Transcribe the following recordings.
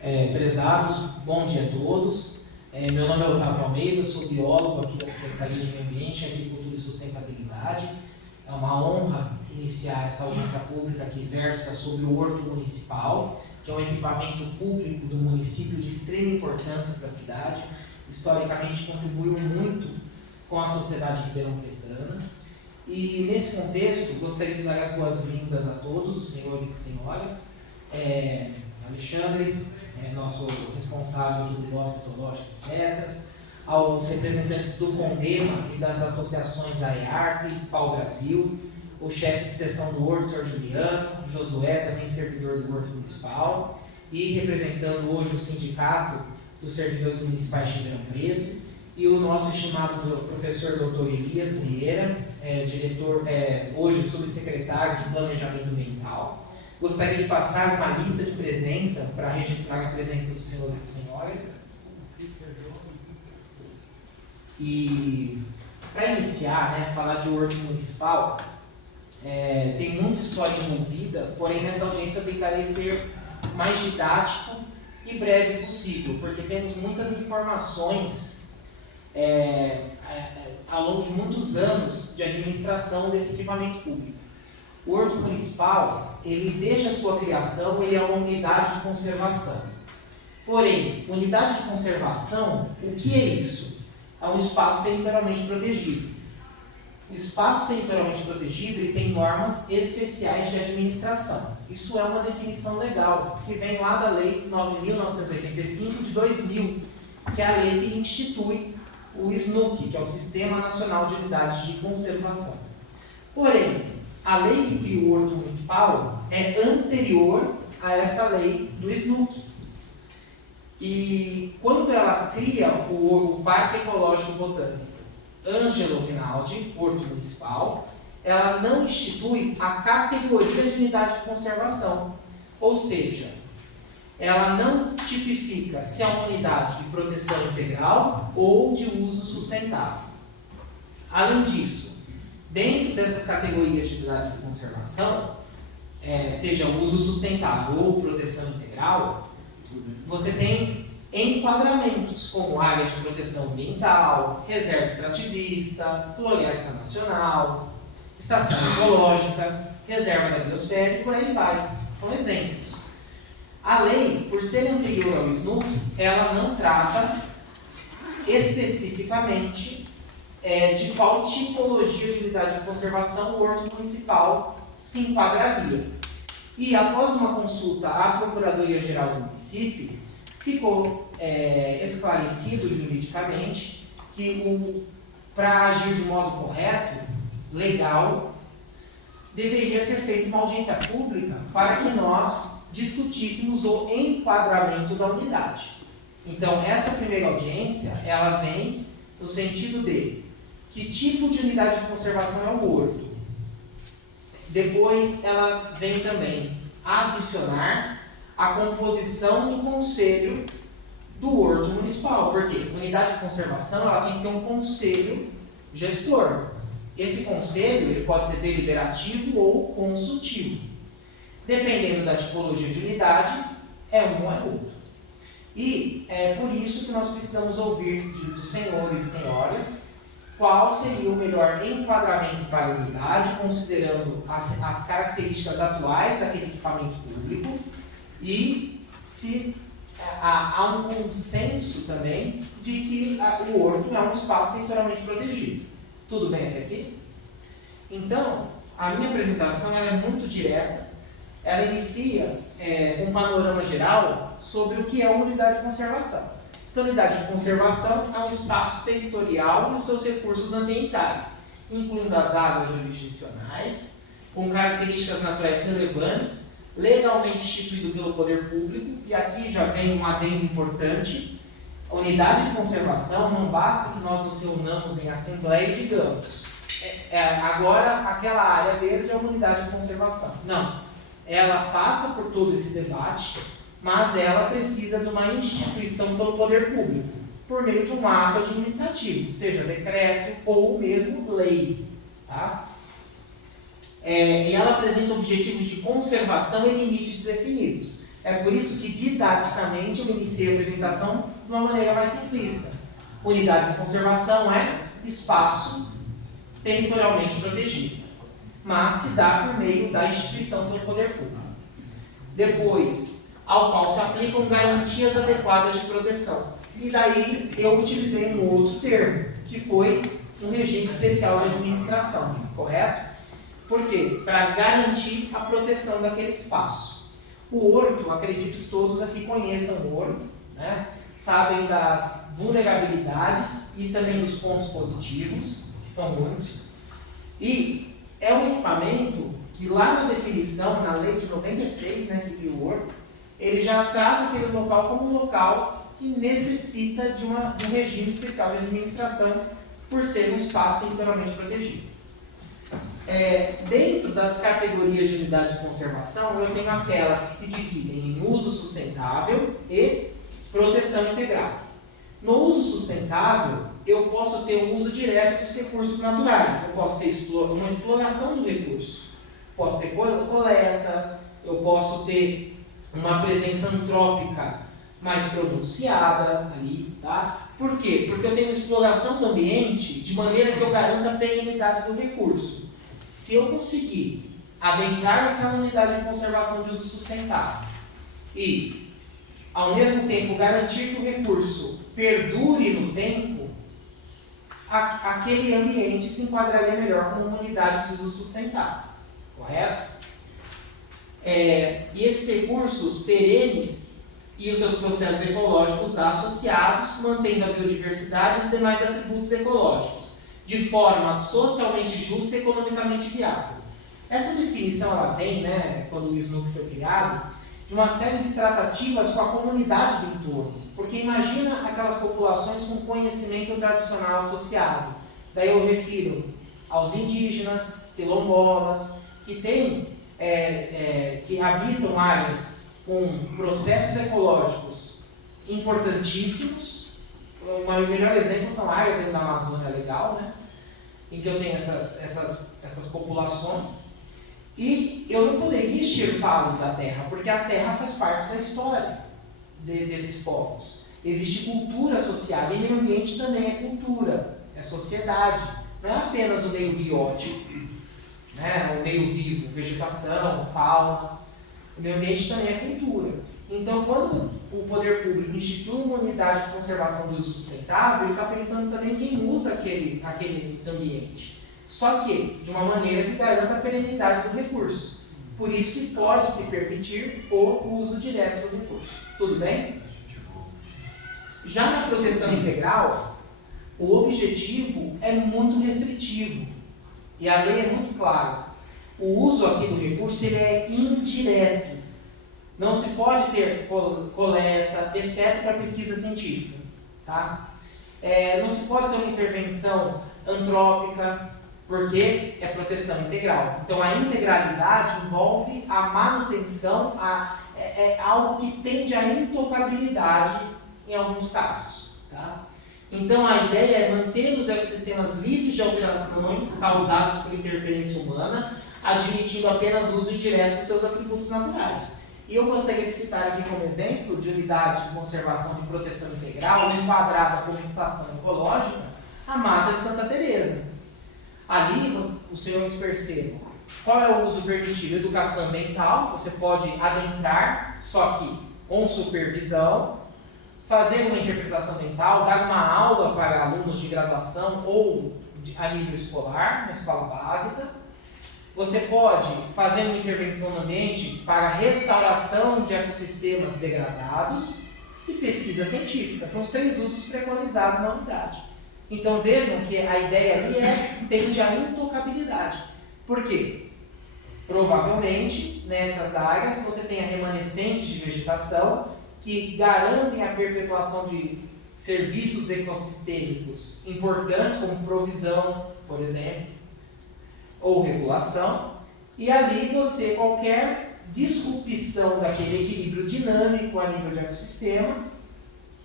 Prezados, bom dia a todos. Meu nome é Otávio Almeida, sou biólogo aqui da Secretaria de Meio Ambiente, Agricultura e Sustentabilidade. É uma honra iniciar essa audiência pública que versa sobre o Horto Municipal, que é um equipamento público do município de extrema importância para a cidade. Historicamente contribuiu muito com a sociedade ribeirão-pretana. E nesse contexto, gostaria de dar as boas-vindas a todos os senhores e senhoras. Alexandre, nosso responsável aqui do Bosque Zoológico de Setas, aos representantes do CONDEMA e das associações AEARP, Pau Brasil, o chefe de seção do Horto, Sr. Juliano, Josué, também servidor do Horto Municipal, e representando hoje o Sindicato dos Servidores Municipais de Ribeirão Preto, e o nosso estimado professor Dr. Elias Vieira, diretor, hoje subsecretário de Planejamento Ambiental. Gostaria de passar uma lista de presença para registrar a presença dos senhores e senhoras. E para iniciar, falar de Horto Municipal, tem muita história envolvida, porém nessa audiência eu tentarei ser mais didático e breve possível, porque temos muitas informações ao longo de muitos anos de administração desse equipamento público. O Horto Municipal, ele, desde a sua criação, ele é uma unidade de conservação. Porém, unidade de conservação, o que é isso? É um espaço territorialmente protegido. O espaço territorialmente protegido, ele tem normas especiais de administração. Isso é uma definição legal, que vem lá da Lei 9.985 de 2000, que é a lei que institui o SNUC, que é o Sistema Nacional de Unidades de Conservação. Porém, a lei que cria o Horto Municipal é anterior a essa lei do SNUC. E quando ela cria o Parque Ecológico Botânico Ângelo Rinaldi, Horto Municipal, ela não institui a categoria de unidade de conservação. Ou seja, ela não tipifica se é uma unidade de proteção integral ou de uso sustentável. Além disso, dentro dessas categorias de unidade de conservação, seja uso sustentável ou proteção integral, você tem enquadramentos como área de proteção ambiental, reserva extrativista, floresta nacional, estação ecológica, reserva da biosfera e por aí vai. São exemplos. A lei, por ser anterior ao SNUC, ela não trata especificamente de qual tipologia de unidade de conservação o Horto Municipal se enquadraria. E após uma consulta à Procuradoria-Geral do município, ficou esclarecido juridicamente que para agir de modo correto, legal, deveria ser feita uma audiência pública para que nós discutíssemos o enquadramento da unidade. Então, essa primeira audiência, ela vem no sentido de que tipo de unidade de conservação é o Horto. Depois, ela vem também adicionar a composição do conselho do Horto Municipal. Porque unidade de conservação, ela tem que ter um conselho gestor. Esse conselho, ele pode ser deliberativo ou consultivo. Dependendo da tipologia de unidade, é um ou é outro. E é por isso que nós precisamos ouvir dos senhores e senhoras qual seria o melhor enquadramento para a unidade, considerando as características atuais daquele equipamento público e se há um consenso também de que o Horto é um espaço territorialmente protegido. Tudo bem até aqui? Então, a minha apresentação ela é muito direta. Ela inicia com um panorama geral sobre o que é uma unidade de conservação. Então, a unidade de conservação é um espaço territorial e os seus recursos ambientais, incluindo as águas jurisdicionais, com características naturais relevantes, legalmente instituído pelo poder público, e aqui já vem um adendo importante: a unidade de conservação não basta que nós nos reunamos em assembleia e digamos, agora aquela área verde é uma unidade de conservação. Não. Ela passa por todo esse debate, mas ela precisa de uma instituição pelo poder público, por meio de um ato administrativo, seja decreto ou mesmo lei. Tá? E ela apresenta objetivos de conservação e limites definidos. É por isso que, didaticamente, eu iniciei a apresentação de uma maneira mais simplista. Unidade de conservação é espaço territorialmente protegido, mas se dá por meio da instituição pelo poder público. Depois, ao qual se aplicam garantias adequadas de proteção. E daí eu utilizei um outro termo, que foi um regime especial de administração, correto? Por quê? Para garantir a proteção daquele espaço. O horto, acredito que todos aqui conheçam o horto, né? Sabem das vulnerabilidades e também dos pontos positivos, que são muitos. E é um equipamento que lá na definição, na lei de 96, né, que viu o horto, ele já trata aquele local como um local que necessita de um regime especial de administração por ser um espaço territorialmente protegido. Dentro das categorias de unidade de conservação, eu tenho aquelas que se dividem em uso sustentável e proteção integral. No uso sustentável, eu posso ter um uso direto dos recursos naturais. Eu posso ter uma exploração do recurso. Posso ter coleta, eu posso ter uma presença antrópica mais pronunciada ali, tá? Por quê? Porque eu tenho uma exploração do ambiente de maneira que eu garanta a perenidade do recurso. Se eu conseguir adentrar naquela unidade de conservação de uso sustentável e, ao mesmo tempo, garantir que o recurso perdure no tempo, aquele ambiente se enquadraria melhor como uma unidade de uso sustentável, correto? E esses recursos perenes e os seus processos ecológicos associados, mantendo a biodiversidade e os demais atributos ecológicos, de forma socialmente justa e economicamente viável. Essa definição ela vem, né, quando o SNUC foi criado, de uma série de tratativas com a comunidade do entorno. Porque imagina aquelas populações com conhecimento tradicional associado. Daí eu refiro aos indígenas, quilombolas, que habitam áreas com processos ecológicos importantíssimos. O melhor exemplo são áreas dentro da Amazônia Legal, né? Em que eu tenho essas populações. E eu não poderia extirpá-los da terra, porque a terra faz parte da história desses povos. Existe cultura associada, e meio ambiente também é cultura, é sociedade. Não é apenas o meio biótico, né? O meio vivo, vegetação, fauna. O meio ambiente também é cultura. Então, quando o poder público institui uma unidade de conservação do uso sustentável, ele está pensando também quem usa aquele ambiente. Só que de uma maneira que garanta a perenidade do recurso. Por isso que pode se permitir o uso direto do recurso. Tudo bem? Já na proteção integral, o objetivo é muito restritivo. E a lei é muito clara. O uso aqui do recurso ele é indireto. Não se pode ter coleta, exceto para pesquisa científica. Tá? Não se pode ter uma intervenção antrópica, porque é proteção integral. Então, a integralidade envolve a manutenção, é algo que tende à intocabilidade em alguns casos. Tá? Então, a ideia é manter os ecossistemas livres de alterações causadas por interferência humana, admitindo apenas o uso indireto dos seus atributos naturais. E eu gostaria de citar aqui como exemplo de unidade de conservação de proteção integral, enquadrada como estação ecológica, a Mata de Santa Teresa. Ali, os senhores percebam qual é o uso permitido. Educação ambiental, você pode adentrar, só que com supervisão, fazer uma interpretação ambiental, dar uma aula para alunos de graduação ou a nível escolar, na escola básica. Você pode fazer uma intervenção no ambiente para restauração de ecossistemas degradados e pesquisa científica. São os 3 usos preconizados na unidade. Então vejam que a ideia ali tende à intocabilidade. Por quê? Provavelmente, nessas áreas, você tem remanescentes de vegetação que garantem a perpetuação de serviços ecossistêmicos importantes, como provisão, por exemplo, ou regulação, e ali qualquer disrupção daquele equilíbrio dinâmico a nível de ecossistema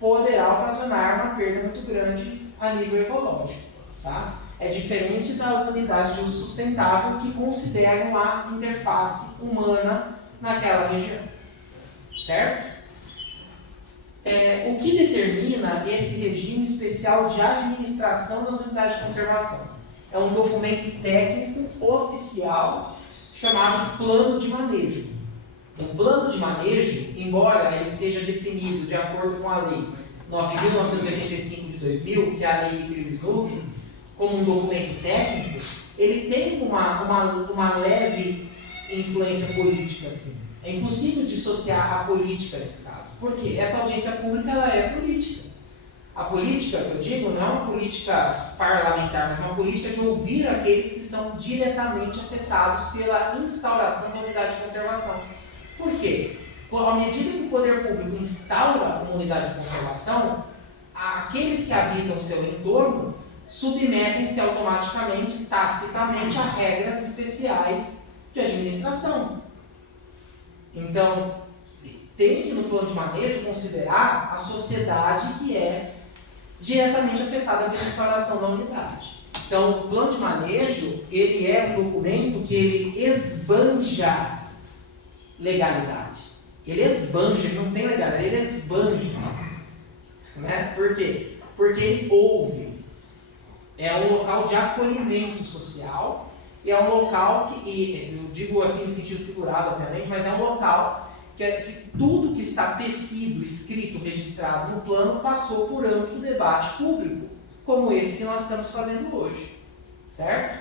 poderá ocasionar uma perda muito grande a nível ecológico. Tá? É diferente das unidades de uso sustentável que consideram a interface humana naquela região. certo? O que determina esse regime especial de administração das unidades de conservação? É um documento técnico oficial chamado Plano de Manejo. O Plano de Manejo, embora ele seja definido de acordo com a Lei 9.985 de 2000, que é a Lei Ipri-Snoop, como um documento técnico, ele tem uma leve influência política, assim. É impossível dissociar a política nesse caso. Por quê? Essa audiência pública ela é política. A política, que eu digo, não é uma política parlamentar, mas uma política de ouvir aqueles que são diretamente afetados pela instauração da unidade de conservação. Por quê? À medida que o poder público instaura uma unidade de conservação, aqueles que habitam o seu entorno submetem-se automaticamente, tacitamente, a regras especiais de administração. Então, tem que, no plano de manejo, considerar a sociedade que é diretamente afetada pela instauração da unidade. Então, o plano de manejo, ele é um documento que ele esbanja legalidade. Ele esbanja, ele não tem legalidade, ele esbanja. Né? Por quê? Porque ele ouve. É um local de acolhimento social e é um local que, eu digo assim em sentido figurado, obviamente, mas é um local que tudo que está tecido, escrito, registrado no plano passou por amplo debate público, como esse que nós estamos fazendo hoje, certo?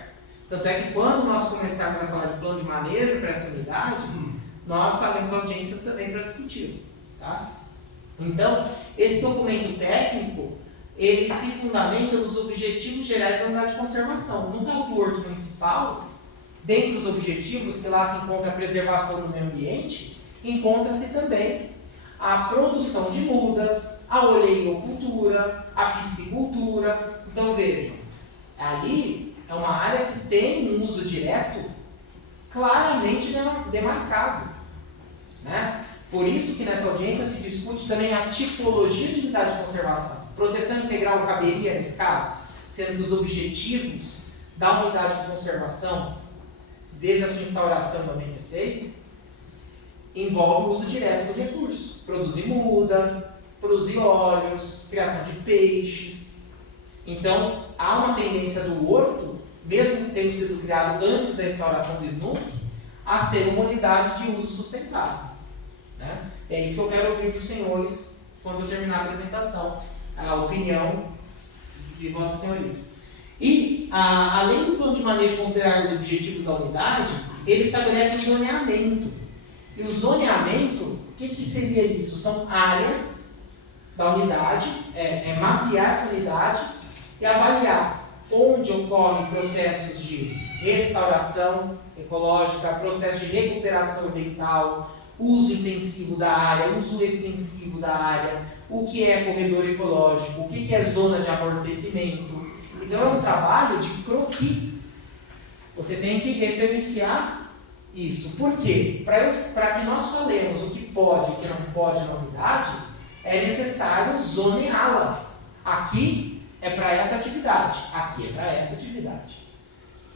Tanto é que quando nós começarmos a falar de plano de manejo para essa unidade, nós fazemos audiências também para discutir, tá? Então, esse documento técnico, ele se fundamenta nos objetivos gerais da unidade de conservação. No caso do Horto Municipal, dentre os objetivos, que lá se encontra a preservação do meio ambiente, encontra-se também a produção de mudas, a oleicultura, a piscicultura. Então vejam, ali é uma área que tem um uso direto claramente demarcado, né? Por isso que nessa audiência se discute também a tipologia de unidade de conservação. Proteção integral caberia nesse caso, sendo dos objetivos da unidade de conservação desde a sua instauração em 96, envolve o uso direto do recurso. Produzir muda, produzir óleos, criação de peixes. Então, há uma tendência do horto, mesmo tendo sido criado antes da instauração do SNUC, a ser uma unidade de uso sustentável. Né? É isso que eu quero ouvir dos senhores quando eu terminar a apresentação, a opinião de vossas senhorias. E, além do plano de manejo considerar os objetivos da unidade, ele estabelece o zoneamento. E o zoneamento, o que seria isso? São áreas da unidade, mapear essa unidade e avaliar onde ocorrem processos de restauração ecológica, processo de recuperação ambiental, uso intensivo da área, uso extensivo da área, o que é corredor ecológico, o que é zona de amortecimento. Então é um trabalho de croquis. Você tem que referenciar isso. Por quê? Para que nós falemos o que pode e o que não pode na unidade, é necessário zoneá-la. Aqui é para essa atividade, aqui é para essa atividade.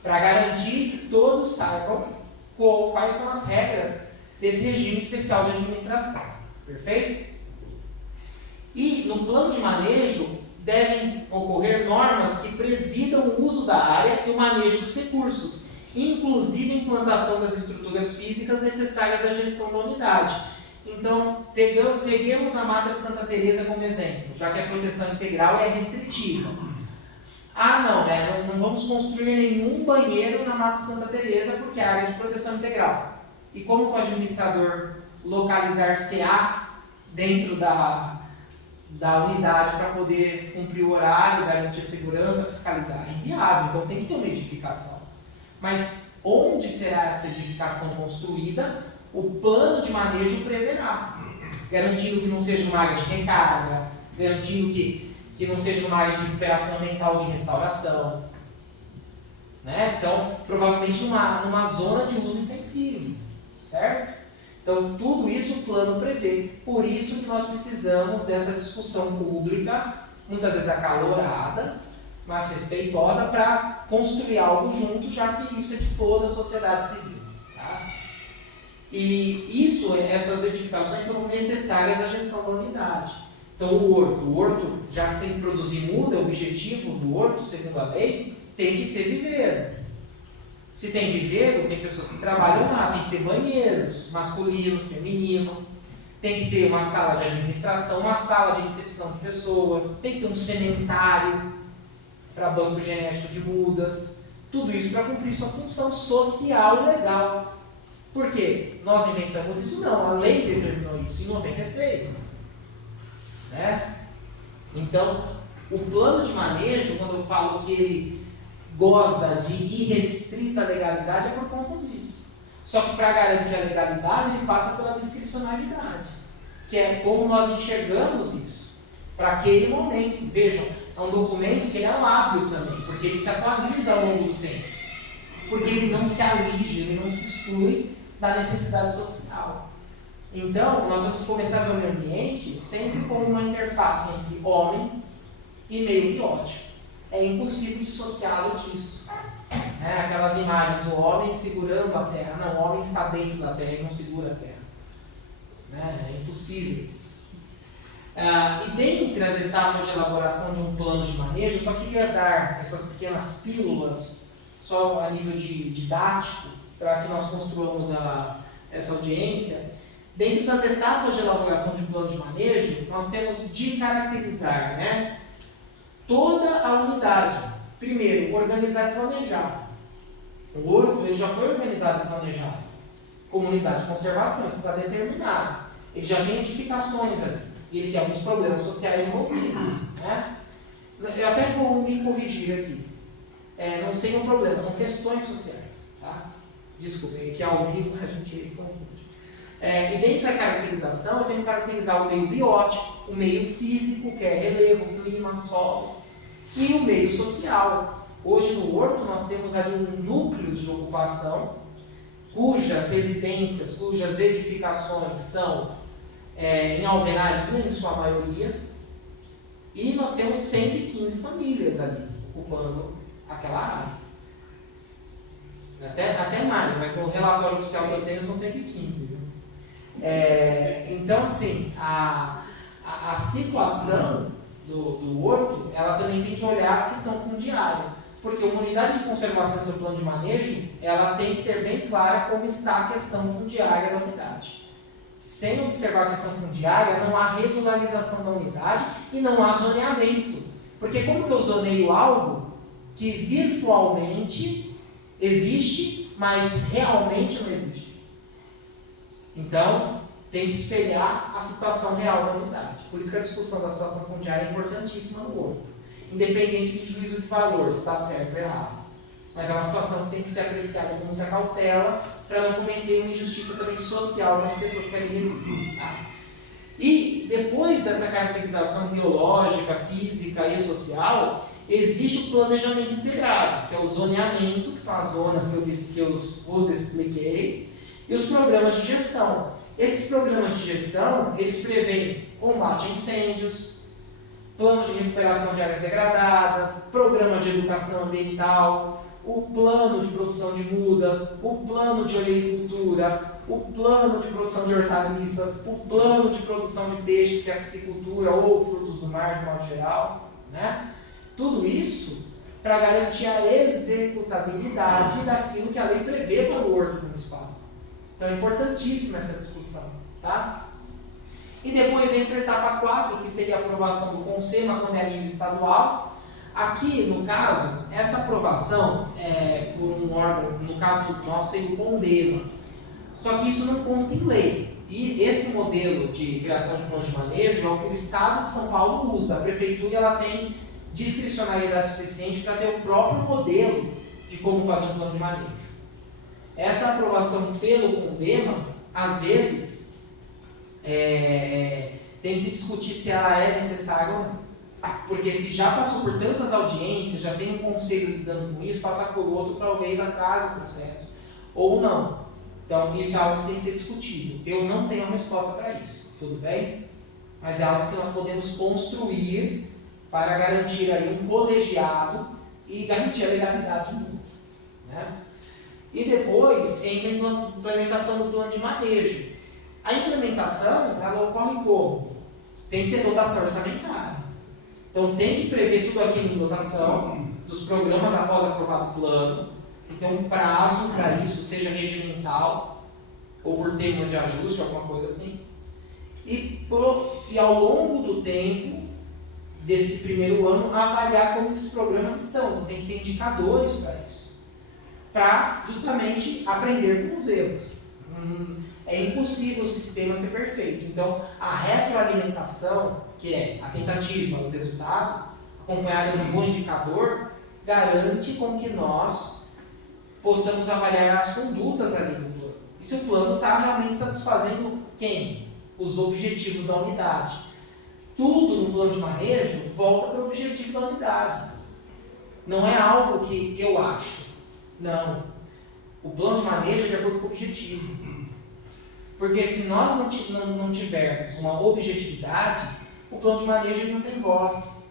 Para garantir que todos saibam quais são as regras desse regime especial de administração. Perfeito? E no plano de manejo devem ocorrer normas que presidam o uso da área e o manejo dos recursos, inclusive a implantação das estruturas físicas necessárias à gestão da unidade. Então, peguemos a Mata de Santa Teresa como exemplo, já que a proteção integral é restritiva. Não vamos construir nenhum banheiro na Mata de Santa Teresa porque é área de proteção integral. E como o administrador localizar CA dentro da unidade para poder cumprir o horário, garantir a segurança, fiscalizar? É inviável, então tem que ter uma edificação. Mas onde será essa edificação construída, o plano de manejo preverá, garantindo que não seja uma área de recarga, garantindo que não seja uma área de recuperação ambiental de restauração. Né? Então, provavelmente numa zona de uso intensivo, certo? Então, tudo isso o plano prevê. Por isso que nós precisamos dessa discussão pública, muitas vezes acalorada, mas respeitosa, para construir algo junto, já que isso é de toda a sociedade civil. Tá? E essas edificações são necessárias à gestão da unidade. Então o horto, já que tem que produzir muda, o objetivo do horto, segundo a lei, tem que ter viveiro. Se tem viveiro, tem pessoas que trabalham lá, tem que ter banheiros, masculino, feminino, tem que ter uma sala de administração, uma sala de recepção de pessoas, tem que ter um sementário para banco genético de mudas, tudo isso para cumprir sua função social e legal. Por quê? Nós inventamos isso? Não, a lei determinou isso em 96. Né? Então, o plano de manejo, quando eu falo que ele goza de irrestrita legalidade, é por conta disso. Só que para garantir a legalidade, ele passa pela discricionalidade, que é como nós enxergamos isso, para aquele momento. Vejam, é um documento que ele é lábil também, porque ele se atualiza ao longo do tempo, porque ele não se alige, ele não se exclui da necessidade social. Então, nós vamos começar a ver o meio ambiente sempre como uma interface entre homem e meio biótico. É impossível dissociá-lo disso. Aquelas imagens, o homem segurando a terra. Não, o homem está dentro da terra e não segura a terra. É impossível isso. E dentre as etapas de elaboração de um plano de manejo, eu só queria dar essas pequenas pílulas, só a nível didático, para que nós construamos essa audiência. Dentro das etapas de elaboração de plano de manejo, nós temos de caracterizar, toda a unidade. Primeiro, organizar e planejar. O horto ele já foi organizado e planejado. Comunidade de conservação, isso está determinado. Ele já tem edificações ali. E ele tem alguns problemas sociais envolvidos. Eu até vou me corrigir aqui. Não sei um problema, são questões sociais. Tá? Desculpem, que ao vivo a gente confunde. E dentro da caracterização, eu tenho que caracterizar o meio biótico, o meio físico, que é relevo, clima, solo, e o meio social. Hoje no horto nós temos ali núcleos de ocupação, cujas residências, cujas edificações são em alvenaria, em sua maioria, e nós temos 115 famílias ali, ocupando aquela área. Até mais, mas no relatório oficial que eu tenho são 115. Viu? Então, assim, a situação do horto, ela também tem que olhar a questão fundiária, porque uma unidade de conservação do seu plano de manejo, ela tem que ter bem clara como está a questão fundiária da unidade. Sem observar a questão fundiária, não há regularização da unidade e não há zoneamento. Porque como que eu zoneio algo que virtualmente existe, mas realmente não existe? Então, tem que espelhar a situação real da unidade. Por isso que a discussão da situação fundiária é importantíssima no horto. Independente de juízo de valor, se está certo ou errado. Mas é uma situação que tem que ser apreciada com muita cautela para não cometer uma injustiça também social das pessoas que ali residem. Tá? E depois dessa caracterização biológica, física e social, existe o planejamento integrado, que é o zoneamento, que são as zonas que eu vos expliquei, e os programas de gestão. Esses programas de gestão, eles prevêem combate a incêndios, plano de recuperação de áreas degradadas, programas de educação ambiental, o plano de produção de mudas, o plano de oleicultura, o plano de produção de hortaliças, o plano de produção de peixes, que é a piscicultura ou frutos do mar de modo geral. Tudo isso para garantir a executabilidade daquilo que a lei prevê para o horto municipal. Então é importantíssima essa discussão. Tá? E depois entra a etapa 4, que seria a aprovação do CONSEMA, quando é a nível estadual. Aqui, no caso, essa aprovação é por um órgão, no caso do nosso, seria o CONDEMA. Só que isso não consta em lei. E esse modelo de criação de plano de manejo é o que o Estado de São Paulo usa. A Prefeitura ela tem discricionalidade suficiente para ter o próprio modelo de como fazer um plano de manejo. Essa aprovação pelo CONDEMA, às vezes, tem que se discutir se ela é necessária ou não. Porque se já passou por tantas audiências, já tem um conselho lidando com isso, passar por outro talvez atrase o processo, ou não. Então isso é algo que tem que ser discutido. Eu não tenho a resposta para isso, tudo bem? Mas é algo que nós podemos construir para garantir aí um colegiado e garantir a legalidade do mundo. E depois entra a implementação do plano de manejo. A implementação, ela ocorre como? Tem que ter dotação orçamentária. Então tem que prever tudo aquilo em dotação, dos programas após aprovado o plano, tem que ter um prazo para isso, seja regimental, ou por termo de ajuste, alguma coisa assim. E ao longo do tempo, desse primeiro ano, avaliar como esses programas estão. Então, tem que ter indicadores para isso, para justamente aprender com os erros. É impossível o sistema ser perfeito. Então, a retroalimentação, que é a tentativa do resultado, acompanhada de um bom indicador, garante com que nós possamos avaliar as condutas ali do plano. E se o plano está realmente satisfazendo quem? Os objetivos da unidade. Tudo no plano de manejo volta para o objetivo da unidade. Não é algo que eu acho. Não. O plano de manejo é de acordo com o objetivo. Porque se nós não tivermos uma objetividade, o plano de manejo não tem voz.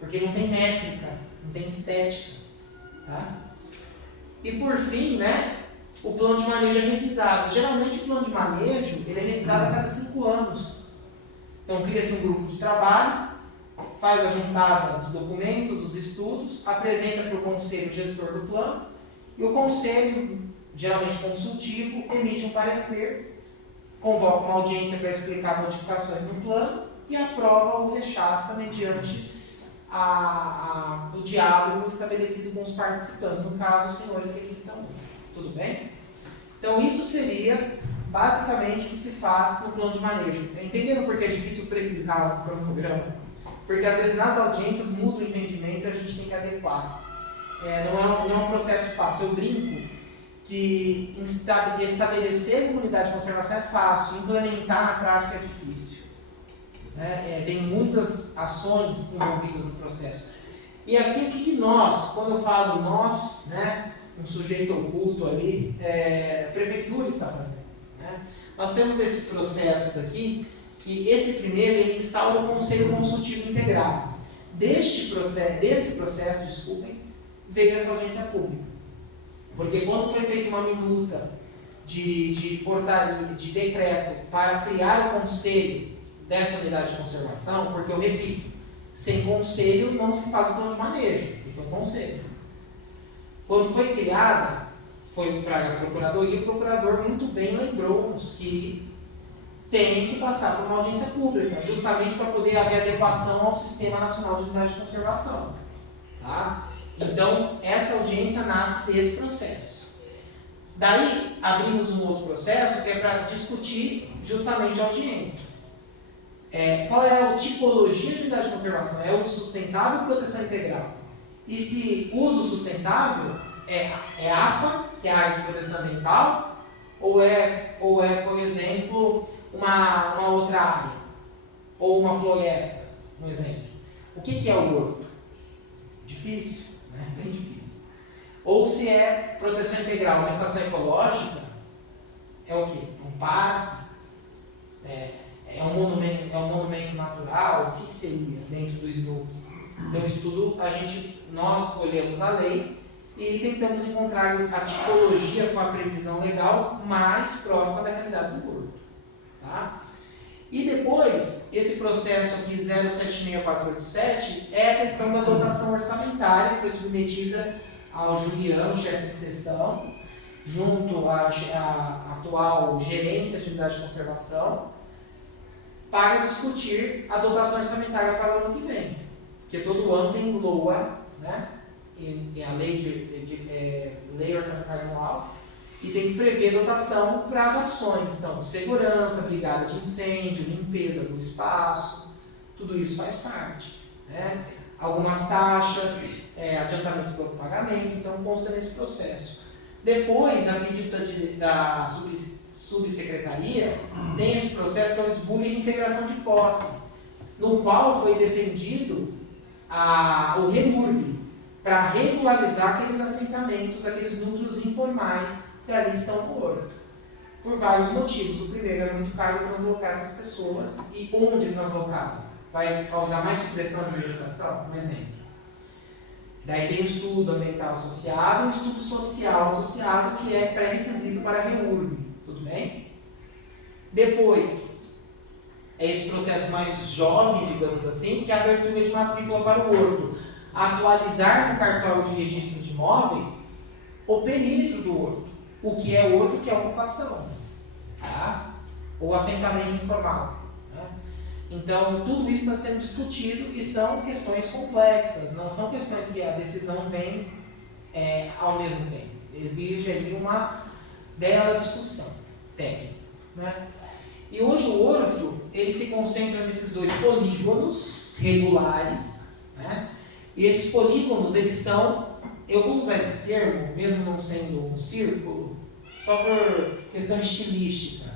Porque não tem métrica, não tem estética. Tá? E por fim, né, o plano de manejo é revisado. Geralmente o plano de manejo ele é revisado a cada 5 anos. Então cria-se um grupo de trabalho, faz a juntada de documentos, os estudos, apresenta para o conselho gestor do plano, e o conselho, geralmente consultivo, emite um parecer, convoca uma audiência para explicar modificações no plano e aprova ou rechaça mediante o diálogo estabelecido com os participantes, no caso, os senhores que aqui estão. Tudo bem? Então, isso seria basicamente o que se faz no plano de manejo. Entenderam por que é difícil precisar do cronograma? Porque às vezes nas audiências muda o entendimento e a gente tem que adequar. Não é um processo fácil. Eu brinco que estabelecer comunidade de conservação é fácil, implementar na prática é difícil. Tem muitas ações envolvidas no processo. E aqui o que nós, quando eu falo nós, né, um sujeito oculto ali, a prefeitura está fazendo. Né? Nós temos esses processos aqui, e esse primeiro ele instaura o Conselho Consultivo Integrado. Desse processo, desculpem, veio essa audiência pública. Porque quando foi feita uma minuta de portaria, de decreto para criar o conselho dessa unidade de conservação, porque eu repito, sem conselho não se faz o plano de manejo, tem que ter um conselho. Quando foi criada, foi para a Procuradoria, e o procurador muito bem lembrou-nos que tem que passar por uma audiência pública, justamente para poder haver adequação ao Sistema Nacional de Unidade de Conservação. Tá? Então, essa audiência nasce desse processo. Daí, abrimos um outro processo que é para discutir justamente a audiência. Qual é a tipologia de unidade de conservação? É uso sustentável ou proteção integral? E se uso sustentável é APA, que é a área de proteção ambiental, ou é, por exemplo, uma outra área, ou uma floresta, um exemplo. O que é o horto? Difícil, né? Bem difícil. Ou se é proteção integral, uma estação ecológica, é o quê? Um parque? É um monumento natural? O que seria dentro do SNUC? Então, isso tudo, nós olhamos a lei e tentamos encontrar a tipologia com a previsão legal mais próxima da realidade do horto. Tá? E depois, esse processo aqui 076487 é a questão da dotação orçamentária, que foi submetida ao Juliano, chefe de seção, junto à atual gerência de unidade de conservação, para discutir a dotação orçamentária para o ano que vem. Porque todo ano tem LOA, né? E a lei orçamentária anual, e tem que prever dotação para as ações. Então, segurança, brigada de incêndio, limpeza do espaço, tudo isso faz parte. Né? Algumas taxas, adiantamento do pagamento, então consta nesse processo. Depois, a pedido da subsecretaria, tem esse processo que é o esbulho e integração de posse, no qual foi defendido o REMURB, para regularizar aqueles assentamentos, aqueles núcleos informais que ali estão no horto. Por vários motivos. O primeiro, é muito caro translocar essas pessoas, e onde translocá-las? Vai causar mais supressão de vegetação? Um exemplo. Daí tem o estudo ambiental associado e o estudo social associado, que é pré-requisito para a REURB. Tudo bem? Depois, é esse processo mais jovem, digamos assim, que é a abertura de matrícula para o horto. Atualizar no cartório de registro de imóveis o perímetro do horto. O que é horto, o que é ocupação. Tá? Ou assentamento informal. Né? Então, tudo isso está sendo discutido e são questões complexas. Não são questões que a decisão vem ao mesmo tempo. Exige ali uma bela discussão técnica. Né? E hoje o horto, ele se concentra nesses dois polígonos regulares, né? E esses polígonos, eles são, eu vou usar esse termo, mesmo não sendo um círculo, só por questão estilística,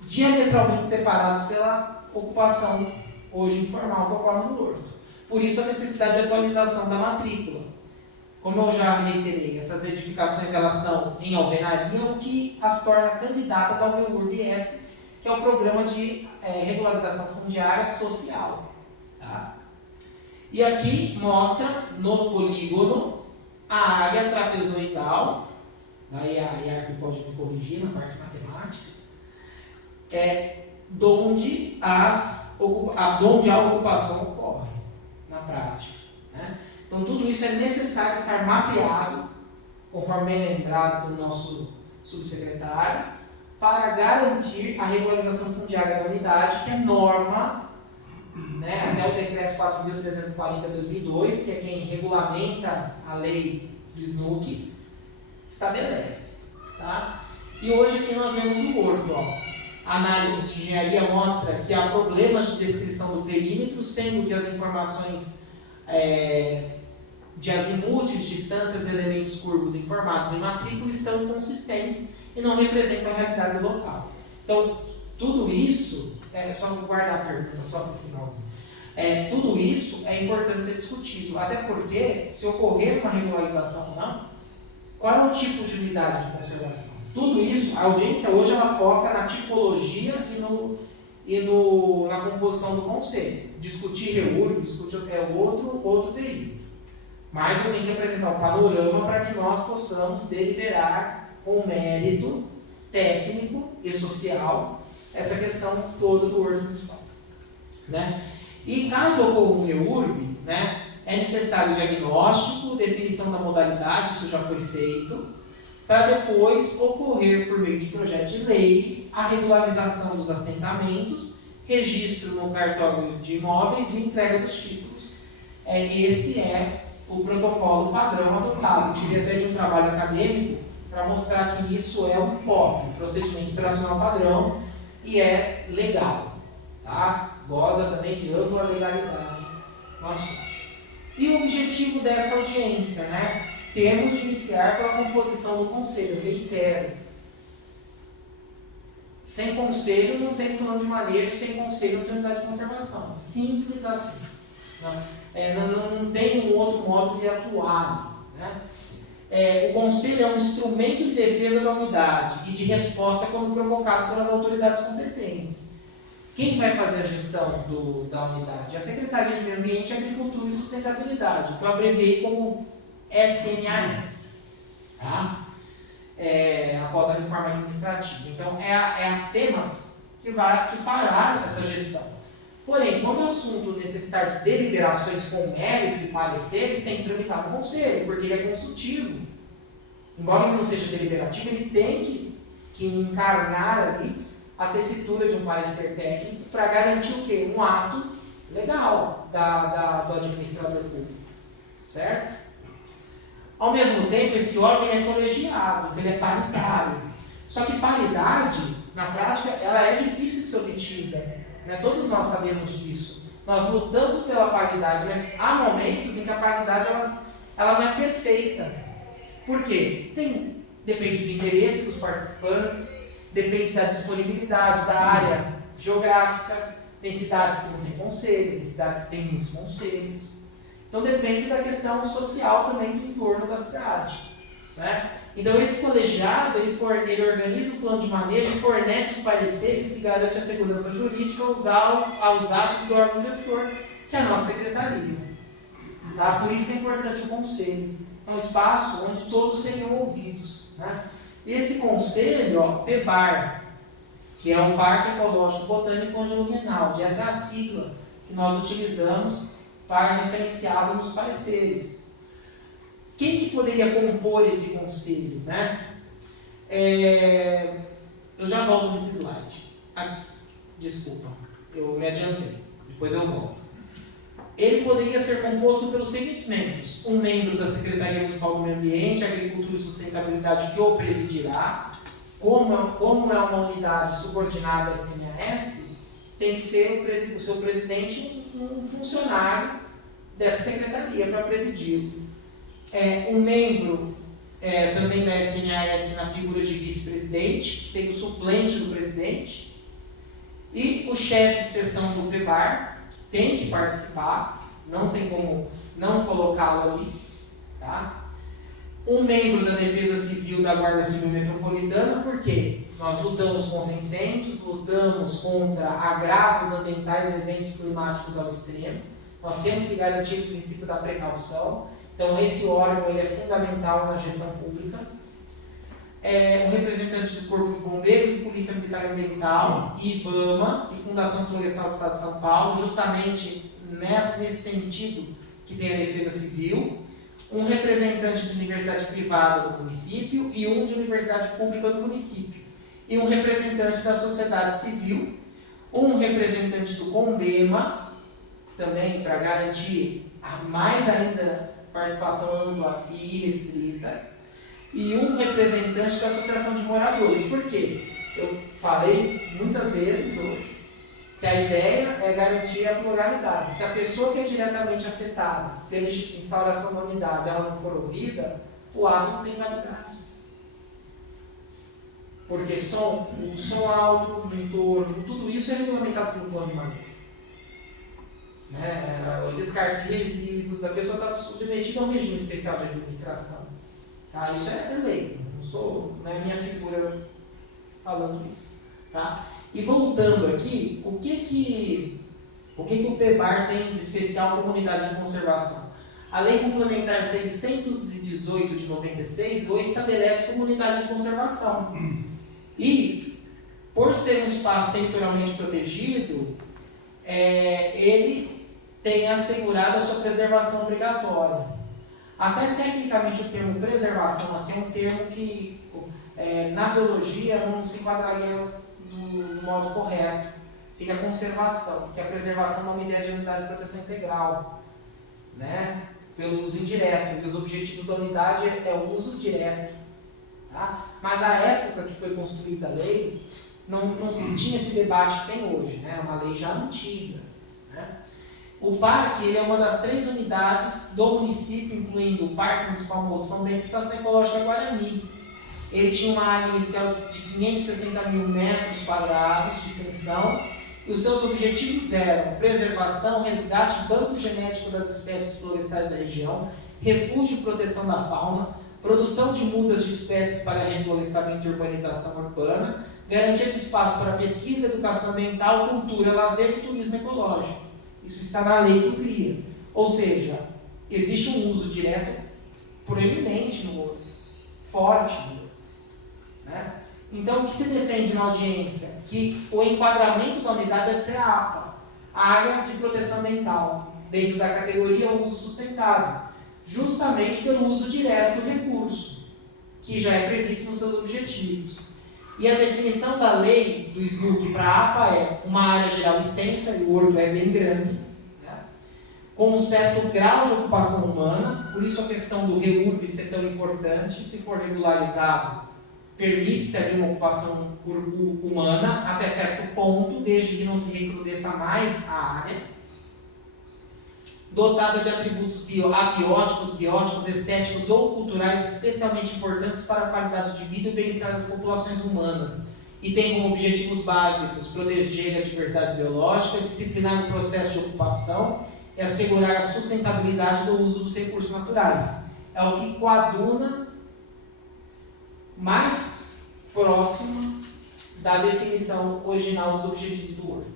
diametralmente separados pela ocupação hoje informal que ocorre no horto. Por isso a necessidade de atualização da matrícula. Como eu já reiterei, essas edificações elas são em alvenaria, o que as torna candidatas ao REURB-S, que é o Programa de Regularização Fundiária Social. Tá? E aqui mostra no polígono a área trapezoidal, daí a IARP pode me corrigir na parte matemática, onde a ocupação ocorre na prática. Né? Então tudo isso é necessário estar mapeado, conforme bem lembrado pelo nosso subsecretário, para garantir a regularização fundiária da unidade, que é norma, né, até o decreto 4.340/2002, que é quem regulamenta a lei do SNUC, estabelece. Tá? E hoje aqui nós vemos o horto. A análise de engenharia mostra que há problemas de descrição do perímetro, sendo que as informações de azimutes, distâncias e elementos curvos informados em matrícula estão inconsistentes e não representam a realidade local. Então, tudo isso, só vou guardar a pergunta só para o finalzinho. Tudo isso é importante ser discutido, até porque, se ocorrer uma regularização ou não, qual é o tipo de unidade de conservação? Tudo isso, a audiência hoje ela foca na tipologia e na composição do conselho. Discutir REURB, discutir outro período. Mas eu tenho que apresentar um panorama para que nós possamos deliberar com mérito técnico e social essa questão toda do horto municipal. Né? E caso ocorra um REURB, né, é necessário diagnóstico, definição da modalidade, isso já foi feito, para depois ocorrer, por meio de projeto de lei, a regularização dos assentamentos, registro no cartório de imóveis e entrega dos títulos. Esse é o protocolo padrão adotado. Tirei até de um trabalho acadêmico para mostrar que isso é um POP, Procedimento Operacional Padrão, e é legal. Tá? Goza também de ampla legalidade. E o objetivo desta audiência, né? Temos de iniciar pela composição do conselho, eu reitero. Sem conselho não tem plano de manejo, sem conselho não tem unidade de conservação. Simples assim. Não tem um outro modo de atuar. Né? O conselho é um instrumento de defesa da unidade e de resposta quando provocado pelas autoridades competentes. Quem vai fazer a gestão da unidade? A Secretaria de Meio Ambiente, Agricultura e Sustentabilidade, que eu abreviei como SMAS, tá? Após a reforma administrativa. Então, é a SEMAS que fará essa gestão. Porém, quando o assunto necessitar de deliberações com mérito e pareceres, tem que tramitar no conselho, porque ele é consultivo. Embora ele não seja deliberativo, ele tem que encarnar ali a tessitura de um parecer técnico para garantir o quê? Um ato legal do administrador público. Certo? Ao mesmo tempo, esse órgão é colegiado, então ele é paritário. Só que paridade, na prática, ela é difícil de ser obtida. Né? Todos nós sabemos disso. Nós lutamos pela paridade, mas há momentos em que a paridade ela não é perfeita. Por quê? Depende do interesse dos participantes, depende da disponibilidade da área geográfica. Tem cidades que não têm conselho, tem cidades que têm muitos conselhos. Então depende da questão social também do entorno da cidade. Né? Então esse colegiado, ele organiza o plano de manejo e fornece os pareceres que garantem a segurança jurídica aos atos do órgão gestor, que é a nossa secretaria. Tá? Por isso é importante o conselho. É um espaço onde todos seriam ouvidos. Né? E esse conselho, ó, PEBAR, que é o Parque Ecológico Botânico Ângelo Reinaldi, essa é a sigla que nós utilizamos para referenciá-lo nos pareceres. Quem que poderia compor esse conselho? Né? Eu já volto nesse slide. Aqui. Desculpa, eu me adiantei. Depois eu volto. Ele poderia ser composto pelos seguintes membros: um membro da Secretaria Municipal do Meio Ambiente, Agricultura e Sustentabilidade, que o presidirá. Como é uma unidade subordinada à CNAS, tem que ser o seu presidente um funcionário dessa secretaria para presidi-lo. Um membro também da SNAS na figura de vice-presidente, que seria o suplente do presidente, e o chefe de seção do PEBAR, que tem que participar, não tem como não colocá-lo ali, tá? Um membro da Defesa Civil da Guarda Civil Metropolitana, porque nós lutamos contra incêndios, lutamos contra agravos ambientais e eventos climáticos ao extremo. Nós temos que garantir o princípio da precaução. Então, esse órgão ele é fundamental na gestão pública. Um representante do Corpo de Bombeiros e Polícia Militar Ambiental, IBAMA e Fundação Florestal do Estado de São Paulo, justamente nesse sentido que tem a Defesa Civil. Um representante de universidade privada do município e um de universidade pública do município. E um representante da sociedade civil, um representante do CONDEMA, também para garantir mais ainda participação ampla e irrestrita, e um representante da Associação de Moradores. Por quê? Eu falei muitas vezes hoje que a ideia é garantir a pluralidade. Se a pessoa que é diretamente afetada pela instauração da unidade ela não for ouvida, o ato não tem validade. Porque o som alto no entorno, tudo isso é regulamentado pelo plano de manejo. O descarte de resíduos, a pessoa está submetida a um regime especial de administração. Tá? Isso é lei, não é minha figura falando isso. Tá? E voltando aqui, o que o PEBAR tem de especial como unidade de conservação? A Lei Complementar 618 de 96 o estabelece como unidade de conservação. E, por ser um espaço territorialmente protegido, ele tem assegurado a sua preservação obrigatória. Até tecnicamente o termo preservação aqui é um termo que na biologia não se enquadraria do modo correto. Seria a conservação, porque a preservação é uma ideia de unidade de proteção integral, né? Pelo uso indireto. E os objetivos da unidade é o uso direto. Tá? Mas a época que foi construída a lei, não se tinha esse debate que tem hoje, né? É uma lei já antiga. Né? O parque ele é uma das 3 unidades do município, incluindo o Parque Municipal Morro de São Bento e a Estação Ecológica Guarani. Ele tinha uma área inicial de 560 mil metros quadrados de extensão e os seus objetivos eram preservação, resgate e banco genético das espécies florestais da região, refúgio e proteção da fauna, produção de mudas de espécies para reflorestamento e urbanização urbana, garantia de espaço para pesquisa, educação ambiental, cultura, lazer e turismo ecológico. Isso está na lei que o cria. Ou seja, existe um uso direto proeminente no ouro, forte no ouro. Né? Então, o que se defende na audiência? Que o enquadramento da unidade deve ser a APA, Área de Proteção Ambiental, dentro da categoria uso sustentável, justamente pelo uso direto do recurso, que já é previsto nos seus objetivos. E a definição da lei do SNUC para a APA é uma área geral extensa, e o ouro é bem grande, né? Com um certo grau de ocupação humana, por isso a questão do REURB ser tão importante. Se for regularizado, permite-se ali uma ocupação humana até certo ponto, desde que não se recrudesça mais a área. Dotada de atributos abióticos, bióticos, estéticos ou culturais especialmente importantes para a qualidade de vida e o bem-estar das populações humanas. E tem como objetivos básicos proteger a diversidade biológica, disciplinar o processo de ocupação e assegurar a sustentabilidade do uso dos recursos naturais. É o que coaduna mais próximo da definição original dos objetivos do horto,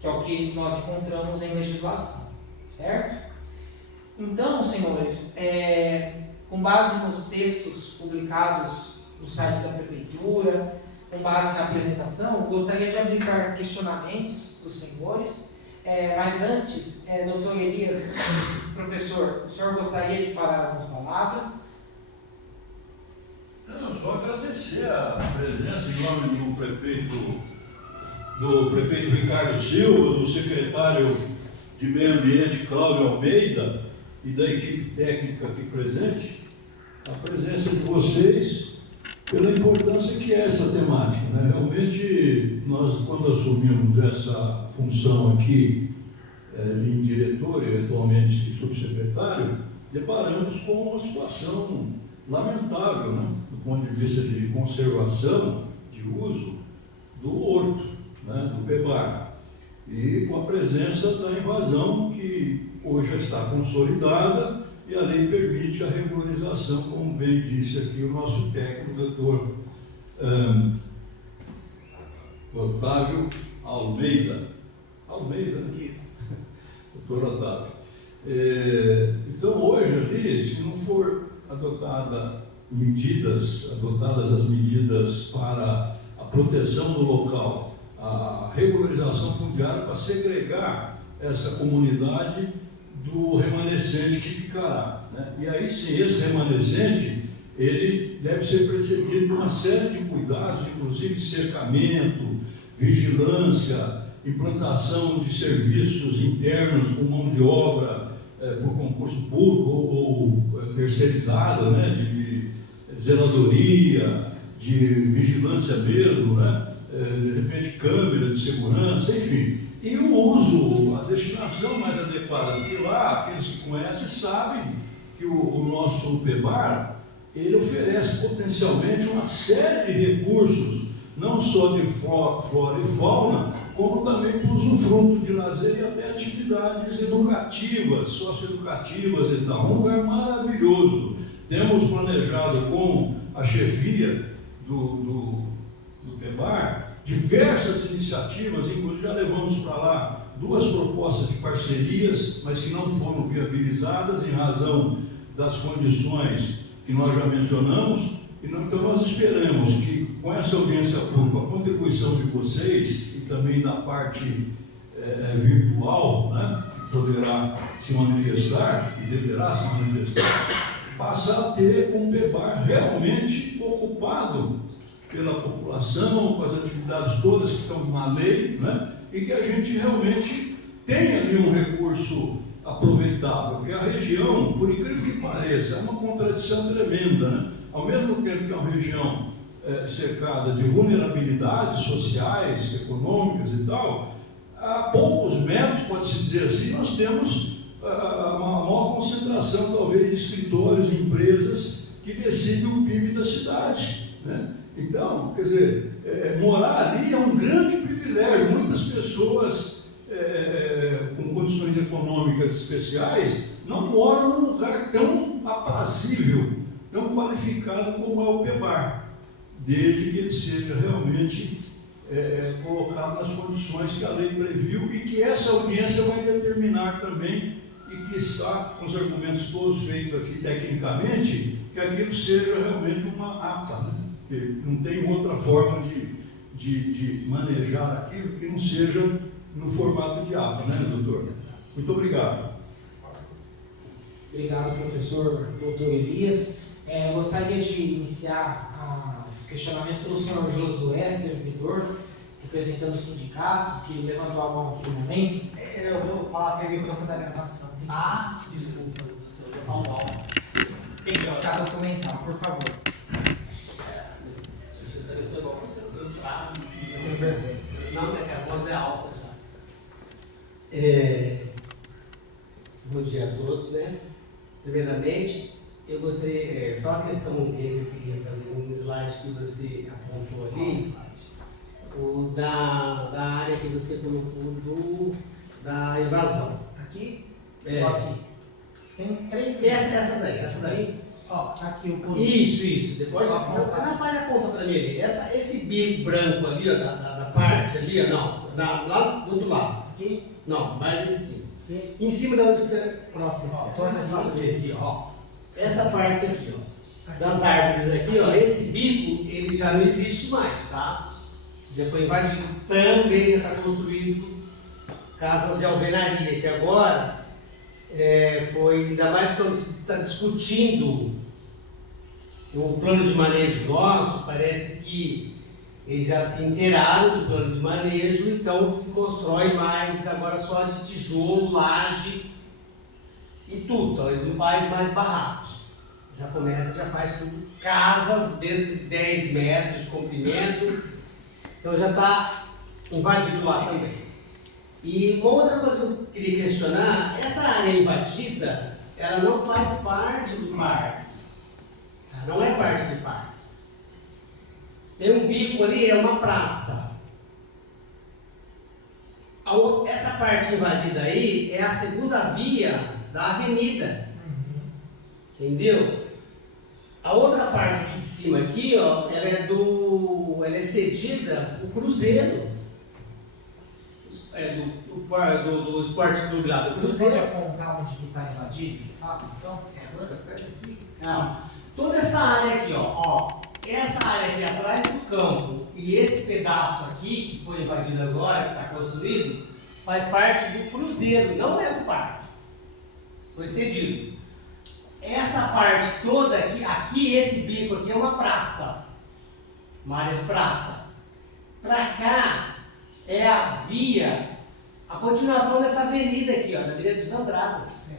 que é o que nós encontramos em legislação, certo? Então, senhores, com base nos textos publicados no site da Prefeitura, com base na apresentação, gostaria de abrir para questionamentos dos senhores. Mas antes, doutor Elias, professor, o senhor gostaria de falar algumas palavras? Não, só agradecer a presença em nome do prefeito Ricardo Silva, do secretário de Meio Ambiente Cláudio Almeida e da equipe técnica aqui presente, a presença de vocês, pela importância que é essa temática, né? Realmente, nós, quando assumimos essa função aqui, em diretor e eventualmente subsecretário, deparamos com uma situação lamentável, né? Do ponto de vista de conservação, de uso do horto, né? Do PEBAR, e com a presença da invasão que hoje já está consolidada e a lei permite a regularização, como bem disse aqui o nosso técnico, doutor Otávio Almeida. Almeida, né? Isso. Doutor Otávio. Então, hoje ali, se não for adotadas as medidas para a proteção do local, a regularização fundiária para segregar essa comunidade do remanescente que ficará, né? E aí sim, esse remanescente, ele deve ser precedido de uma série de cuidados, inclusive cercamento, vigilância, implantação de serviços internos com mão de obra por concurso público ou terceirizado, né? De zeladoria, de vigilância mesmo, né? De repente câmeras de segurança, enfim. E o uso, a destinação mais adequada do que lá, aqueles que conhecem sabem que o nosso PEBAR, ele oferece potencialmente uma série de recursos, não só de flora e fauna, como também para o usufruto de lazer e até atividades educativas, socioeducativas e tal. Um lugar maravilhoso. Temos planejado com a chefia do PEBAR diversas iniciativas, inclusive já levamos para lá 2 propostas de parcerias, mas que não foram viabilizadas em razão das condições que nós já mencionamos. Então nós esperamos que com essa audiência pública, a contribuição de vocês e também da parte virtual, né, que poderá se manifestar e deverá se manifestar, passar a ter um PEBAR realmente ocupado pela população, com as atividades todas que estão na lei, né? E que a gente realmente tenha ali um recurso aproveitável, porque a região, por incrível que pareça, é uma contradição tremenda, né? Ao mesmo tempo que é uma região cercada de vulnerabilidades sociais, econômicas e tal, a poucos metros, pode-se dizer assim, nós temos uma maior concentração, talvez, de escritórios e empresas que decidem o PIB da cidade, né? Então, quer dizer, morar ali é um grande privilégio. Muitas pessoas com condições econômicas especiais não moram num lugar tão aprazível, tão qualificado como é o PEBAR, desde que ele seja realmente colocado nas condições que a lei previu e que essa audiência vai determinar também, e que está com os argumentos todos feitos aqui tecnicamente, que aquilo seja realmente uma APA, né? Porque não tem outra forma de manejar aquilo que não seja no formato de APA, né, doutor? Muito obrigado. Obrigado, professor doutor Elias. Gostaria de iniciar os questionamentos pelo senhor Josué, servidor, representando o sindicato, que levantou a mão aqui no momento. Eu vou falar sem microfone da gravação. Desculpa. Eu vou falar Tem que ficar documentado, por favor. Eu sou igual você, eu tenho vergonha. Não, a voz é alta já. Bom dia a todos, né? Primeiramente, eu gostaria, só uma questãozinha que eu queria fazer, um slide que você apontou ali, o da área que você colocou da invasão. Aqui? Aqui. Tem 3. Essa daí. Ó, aqui o polígono. Isso. Depois aponta para mim ali. Esse bico branco ali, ó, da parte ali, ó, não. Lá do outro lado. Aqui? Não, mais em cima. Em cima da onde você... Próximo. Aqui, ó. Essa parte aqui, ó. Das árvores aqui, ó. Esse bico, ele já não existe mais, tá? Já foi invadido. Também já está construído casas de alvenaria, que agora foi, ainda mais quando se está discutindo o plano de manejo nosso, parece que eles já se inteiraram do plano de manejo, então se constrói mais agora só de tijolo, laje e tudo. Então eles não fazem mais barracos. Já começa, já faz tudo. Casas, mesmo de 10 metros de comprimento. Então já está invadido lá também. E uma outra coisa que eu queria questionar, essa área invadida, ela não faz parte do parque. Ela não é parte do parque. Tem um bico ali, é uma praça. Essa parte invadida aí é a segunda via da avenida. Entendeu? A outra parte aqui de cima aqui, ó, ela é cedida o Cruzeiro. Do Esporte Clube lá do Você Cruzeiro. pode apontar onde está invadido, de fato, então? Não. Toda essa área aqui, ó, essa área aqui atrás do campo e esse pedaço aqui que foi invadido agora, que está construído, faz parte do Cruzeiro, não é do parque. Foi cedido. Essa parte toda aqui esse bico aqui é uma praça, uma área de praça. Para cá é a via, a continuação dessa avenida aqui, ó, da Avenida dos Andradas.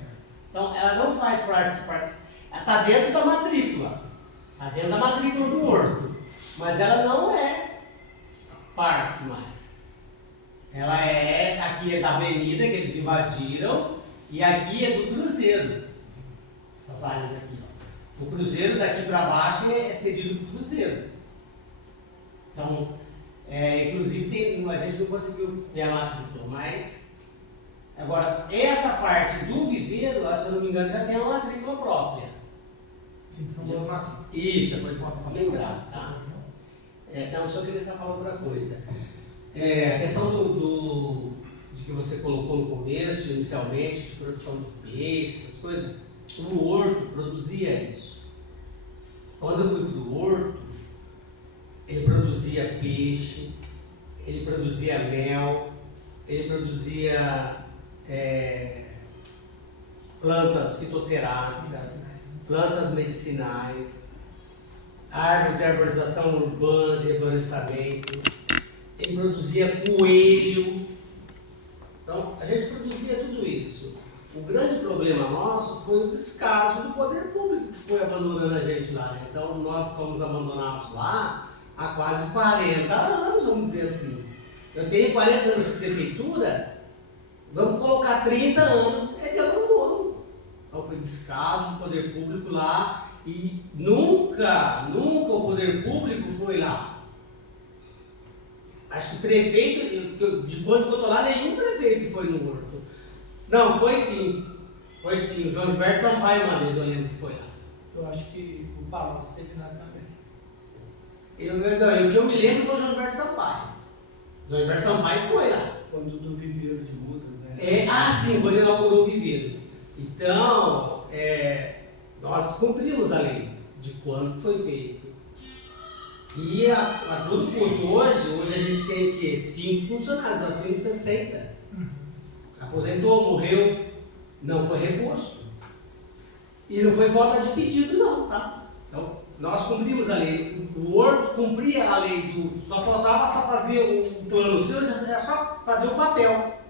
Então ela não faz parte do parque. Ela está dentro da matrícula. Está dentro da matrícula do horto. Mas ela não é parque mais. Ela aqui é da avenida que eles invadiram e aqui é do Cruzeiro. Essas áreas aqui, ó. O Cruzeiro daqui para baixo é cedido para o Cruzeiro. Então, inclusive a gente não conseguiu ter a matrícula, mas agora essa parte do viveiro, se eu não me engano, já tem uma matrícula própria. Sim, são duas matrículas. Isso, foi lembrar, tá? Não, só queria falar outra coisa. A questão de que você colocou no começo, inicialmente, de produção de peixe, essas coisas, o horto produzia isso. Quando eu fui para o horto, ele produzia peixe, ele produzia mel, ele produzia plantas fitoterápicas, plantas medicinais, árvores de arborização urbana, de reflorestamento, ele produzia coelho. Então, a gente produzia tudo isso. O grande problema nosso foi o descaso do poder público que foi abandonando a gente lá. Então, nós somos abandonados lá há quase 40 anos, vamos dizer assim. Eu tenho 40 anos de prefeitura, vamos colocar 30 anos de abandono. Então, foi descaso do poder público lá e nunca o poder público foi lá. Acho que o prefeito, de quando eu estou lá, nenhum prefeito foi no horto. Não, foi sim. Foi sim. O João Gilberto Sampaio uma vez, eu lembro que foi lá. Eu acho que o Palácio esteve lá também. O que eu me lembro foi o João Gilberto Sampaio. O João Gilberto Sampaio foi lá. Quando do viveiro de mudas, né? Sim, quando ele inaugurou o viveiro. Então, nós cumprimos a lei de quando foi feito. E a todo custo, hoje a gente tem o quê? 5 funcionários, nós tínhamos 60. Aposentou, morreu, não foi reposto. E não foi falta de pedido não, tá? Então, nós cumprimos a lei, o horto cumpria a lei, só faltava fazer o plano seu, era só fazer o papel,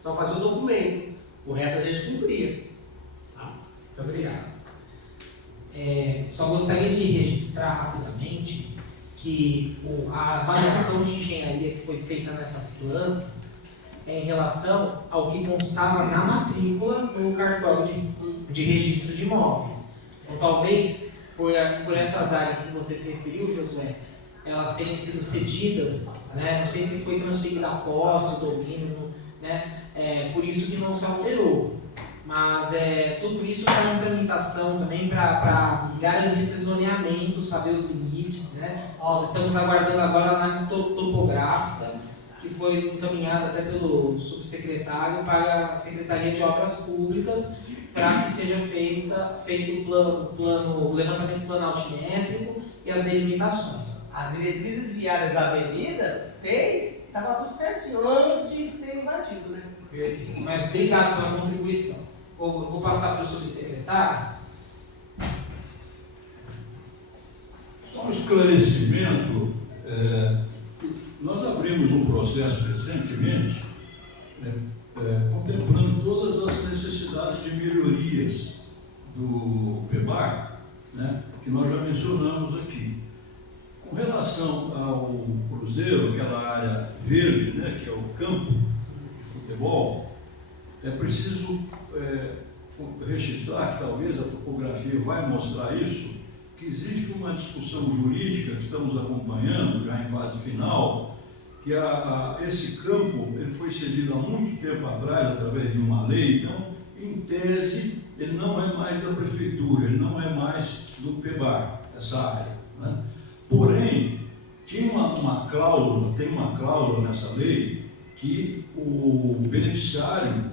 só fazer o documento. O resto a gente cumpria. Tá? Muito obrigado. Só gostaria de registrar rapidamente que a avaliação de engenharia que foi feita nessas plantas é em relação ao que constava na matrícula no cartório de registro de imóveis. Então, talvez, por essas áreas que você se referiu, Josué, elas tenham sido cedidas, né? Não sei se foi transferida a posse, o domínio, né? Por isso que não se alterou. Mas tudo isso está em tramitação também para garantir esse zoneamento, saber os limites, né? Nós estamos aguardando agora a análise topográfica, que foi encaminhada até pelo subsecretário para a Secretaria de Obras Públicas, para que seja feito o levantamento planaltimétrico e as delimitações. As diretrizes viárias da avenida estava tudo certinho antes de ser invadido, né? Perfeito. Mas obrigado pela contribuição. Vou passar para o subsecretário. Só um esclarecimento, nós abrimos um processo recentemente, contemplando todas as necessidades de melhorias do PEBAR, né, que nós já mencionamos aqui. Com relação ao Cruzeiro, aquela área verde, né, que é o campo de futebol, é preciso registrar, que talvez a topografia vai mostrar isso, que existe uma discussão jurídica que estamos acompanhando, já em fase final, que esse campo ele foi cedido há muito tempo atrás, através de uma lei, então, em tese, ele não é mais da prefeitura, ele não é mais do PEBAR, essa área, né? Porém, tem uma cláusula nessa lei que o beneficiário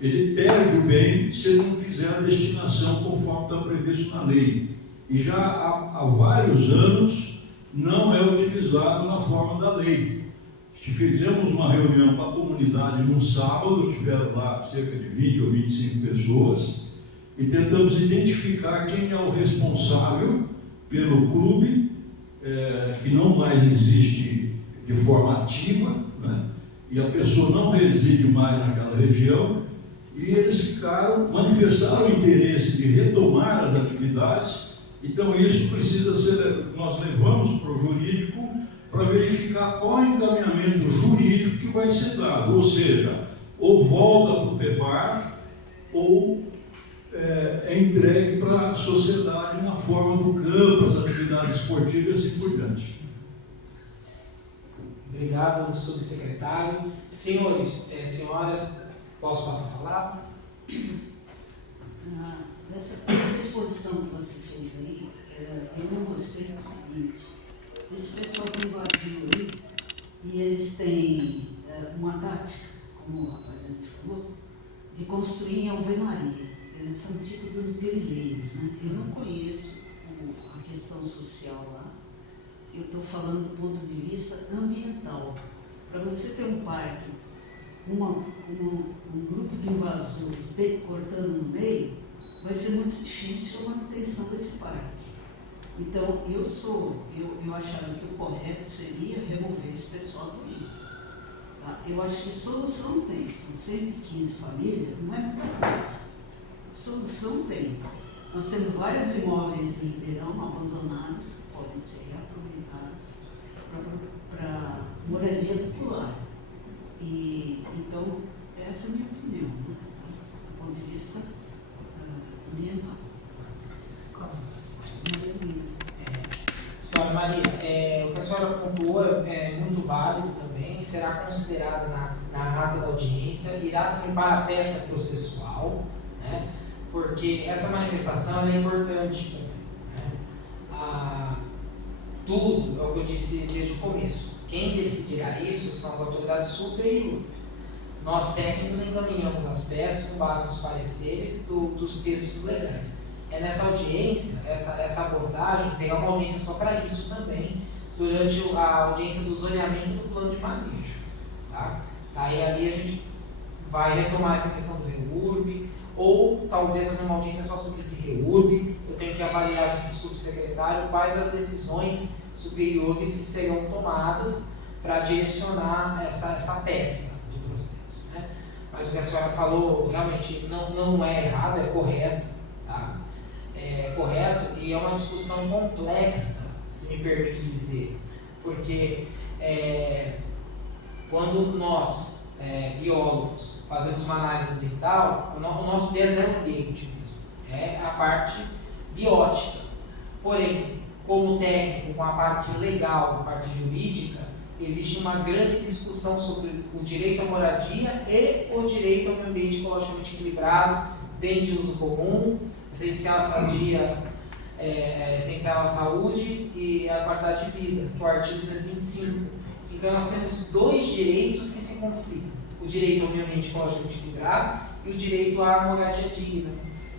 ele perde o bem se ele não fizer a destinação conforme está previsto na lei. E já há vários anos não é utilizado na forma da lei. Fizemos uma reunião com a comunidade num sábado, tiveram lá cerca de 20 ou 25 pessoas, e tentamos identificar quem é o responsável pelo clube, que não mais existe de forma ativa, né? E a pessoa não reside mais naquela região, e eles manifestaram o interesse de retomar as atividades. Então isso precisa ser, nós levamos para o jurídico para verificar qual é o encaminhamento jurídico que vai ser dado, ou seja, ou volta para o PEBAR, ou é entregue para a sociedade na forma do campo, as atividades esportivas e por diante. Obrigado, subsecretário. Senhores, senhoras, posso passar a palavra? Dessa exposição que você fez aí, eu não gostei do seguinte: esse pessoal que invadiu aí, e eles têm uma tática, como o rapaz ali falou, de construir em alvenaria. Eles são tipo dos guerrilheiros, né? Eu não conheço a questão social lá, eu estou falando do ponto de vista ambiental. Para você ter um parque, um grupo de invasores cortando no meio, vai ser muito difícil a manutenção desse parque. Então, eu achava que o correto seria remover esse pessoal do Rio. Tá? Eu acho que solução tem, são 115 famílias, não é muita coisa. Solução tem. Nós temos vários imóveis em Ribeirão abandonados, que podem ser reaproveitados para moradia popular. E, então, essa é a minha opinião, né? Do ponto de vista ambiental. Senhora Maria, o que a senhora pontuou é muito válido também, será considerado na ata da audiência, irá também para a peça processual, né? Porque essa manifestação é importante também, né? Tudo é o que eu disse desde o começo. Quem decidirá isso são as autoridades superiores. Nós técnicos encaminhamos as peças com base nos pareceres dos textos legais. É nessa audiência, essa abordagem, pegar uma audiência só para isso também, durante a audiência do zoneamento do plano de manejo. Tá? Daí ali a gente vai retomar essa questão do REURB, ou talvez fazer uma audiência só sobre esse REURB. Eu tenho que avaliar junto com o subsecretário quais as decisões superiores que serão tomadas para direcionar essa peça do processo, né? Mas o que a senhora falou realmente não é errado, é correto, tá? É correto, e é uma discussão complexa, se me permite dizer, porque quando nós, biólogos, fazemos uma análise ambiental, o nosso viés é o ambiente mesmo, é a parte biótica. Porém, como técnico, com a parte legal, a parte jurídica, existe uma grande discussão sobre o direito à moradia e o direito ao meio ambiente ecologicamente equilibrado, bem de uso comum, essencial à sadia, essencial à saúde e à qualidade de vida, que é o artigo 625. Então nós temos dois direitos que se conflitam. O direito ao meio ambiente ecologicamente equilibrado e o direito à moradia digna.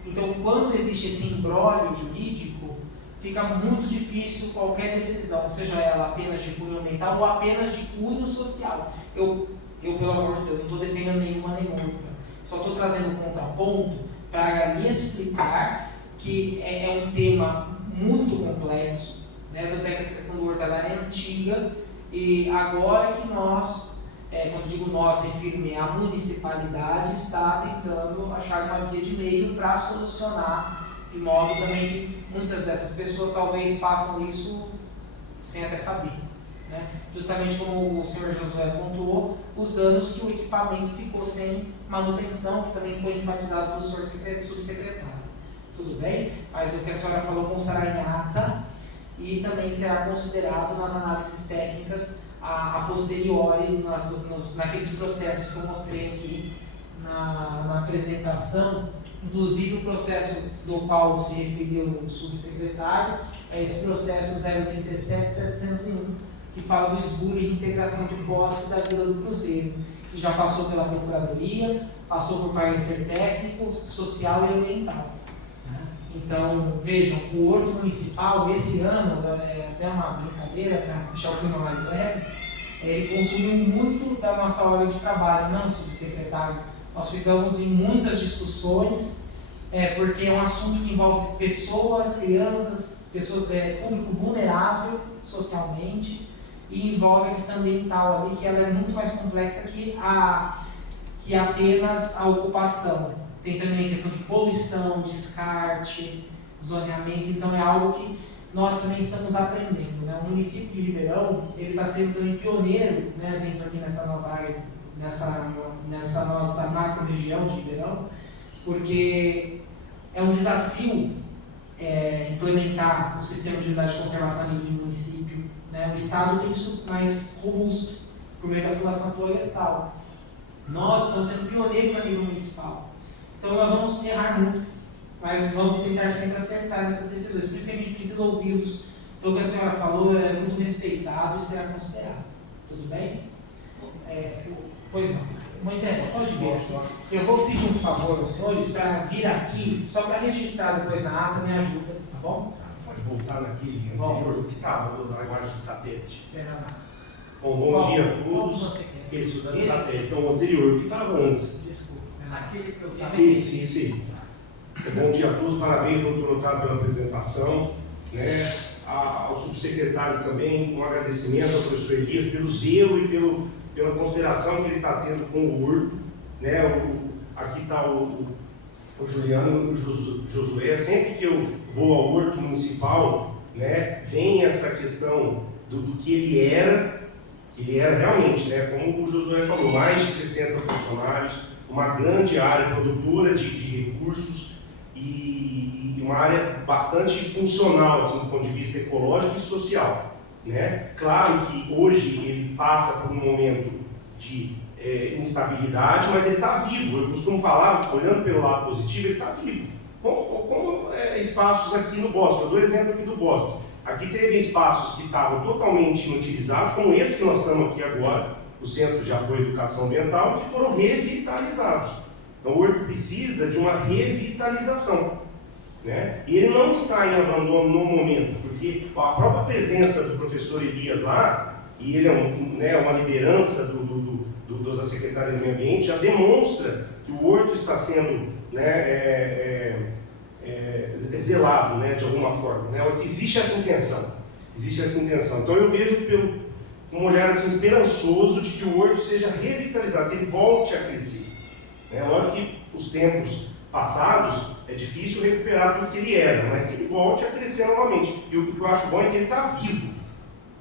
Então, quando existe esse imbróglio jurídico, fica muito difícil qualquer decisão, seja ela apenas de cunho ambiental ou apenas de cunho social. Eu pelo amor de Deus, não estou defendendo nenhuma nem outra. Só estou trazendo um contraponto para me explicar que é um tema muito complexo, né? Até que essa questão do horto é antiga, e agora que nós, quando digo nós, refiro-me à municipalidade, está tentando achar uma via de meio para solucionar, de modo também que muitas dessas pessoas talvez façam isso sem até saber, né? Justamente como o senhor Josué pontuou, os anos que o equipamento ficou sem manutenção, que também foi enfatizado pelo senhor subsecretário. Tudo bem? Mas o que a senhora falou constará em ata e também será considerado nas análises técnicas a posteriori, naqueles processos que eu mostrei aqui na apresentação, inclusive o processo do qual se referiu o subsecretário, é esse processo 037-701, que fala do esbulho e integração de posse da Vila do Cruzeiro, que já passou pela Procuradoria, passou por parecer técnico, social e ambiental. Então, vejam, o Horto Municipal, esse ano, é até uma brincadeira para deixar o clima mais leve, ele consumiu muito da nossa hora de trabalho, não, subsecretário. Nós ficamos em muitas discussões, porque é um assunto que envolve pessoas, crianças, público vulnerável socialmente, e envolve a questão ambiental ali, que ela é muito mais complexa que apenas a ocupação. Tem também a questão de poluição, descarte, zoneamento, então é algo que nós também estamos aprendendo, né? O município de Ribeirão, ele está sendo também pioneiro, né, dentro aqui nessa nossa área, nessa nossa macro-região de Ribeirão, porque é um desafio implementar o sistema de unidade de conservação a nível de município, né? O Estado tem isso mais robusto, por meio da Fundação Florestal. Nós estamos sendo pioneiros a nível municipal. Então nós vamos errar muito, mas vamos tentar sempre acertar nessas decisões. Por isso que a gente precisa ouvi-los. Então o que a senhora falou é muito respeitado e será considerado. Tudo bem? Pois não. Moisés, você pode vir aqui. Eu vou pedir um favor aos senhores para vir aqui, só para registrar depois na ata, me ajuda, tá bom? Pode voltar naquele anterior que estava na imagem de satélite. Bom dia a todos. Esse da satélite, então o anterior que estava antes. Desculpa. Aquele que eu Sim. Bom dia a todos, parabéns, doutor Otávio, pela apresentação, né? Ao subsecretário também, um agradecimento ao professor Elias pelo zelo e pela consideração que ele está tendo com o Horto, né? Aqui está o Juliano, o Josué. Sempre que eu vou ao Horto Municipal, né, vem essa questão do que ele era realmente, né? Como o Josué falou, mais de 60 funcionários, uma grande área produtora de recursos e uma área bastante funcional, assim, do ponto de vista ecológico e social, né? Claro que hoje ele passa por um momento de instabilidade, mas ele está vivo. Eu costumo falar, olhando pelo lado positivo, ele está vivo. Como espaços aqui no Boston, eu dou exemplo aqui do Boston. Aqui teve espaços que estavam totalmente inutilizados, como esse que nós estamos aqui agora, o Centro de Apoio à Educação Ambiental, que foram revitalizados. Então o Horto precisa de uma revitalização, né? E ele não está em abandono no momento, porque a própria presença do professor Elias lá, e ele é uma liderança da Secretaria do Meio Ambiente, já demonstra que o Horto está sendo, né, zelado, né, de alguma forma, né? Existe essa intenção. Então eu vejo um olhar assim, esperançoso de que o Horto seja revitalizado, que ele volte a crescer. Lógico que os tempos passados é difícil recuperar tudo que ele era, mas que ele volte a crescer novamente. E o que eu acho bom é que ele está vivo.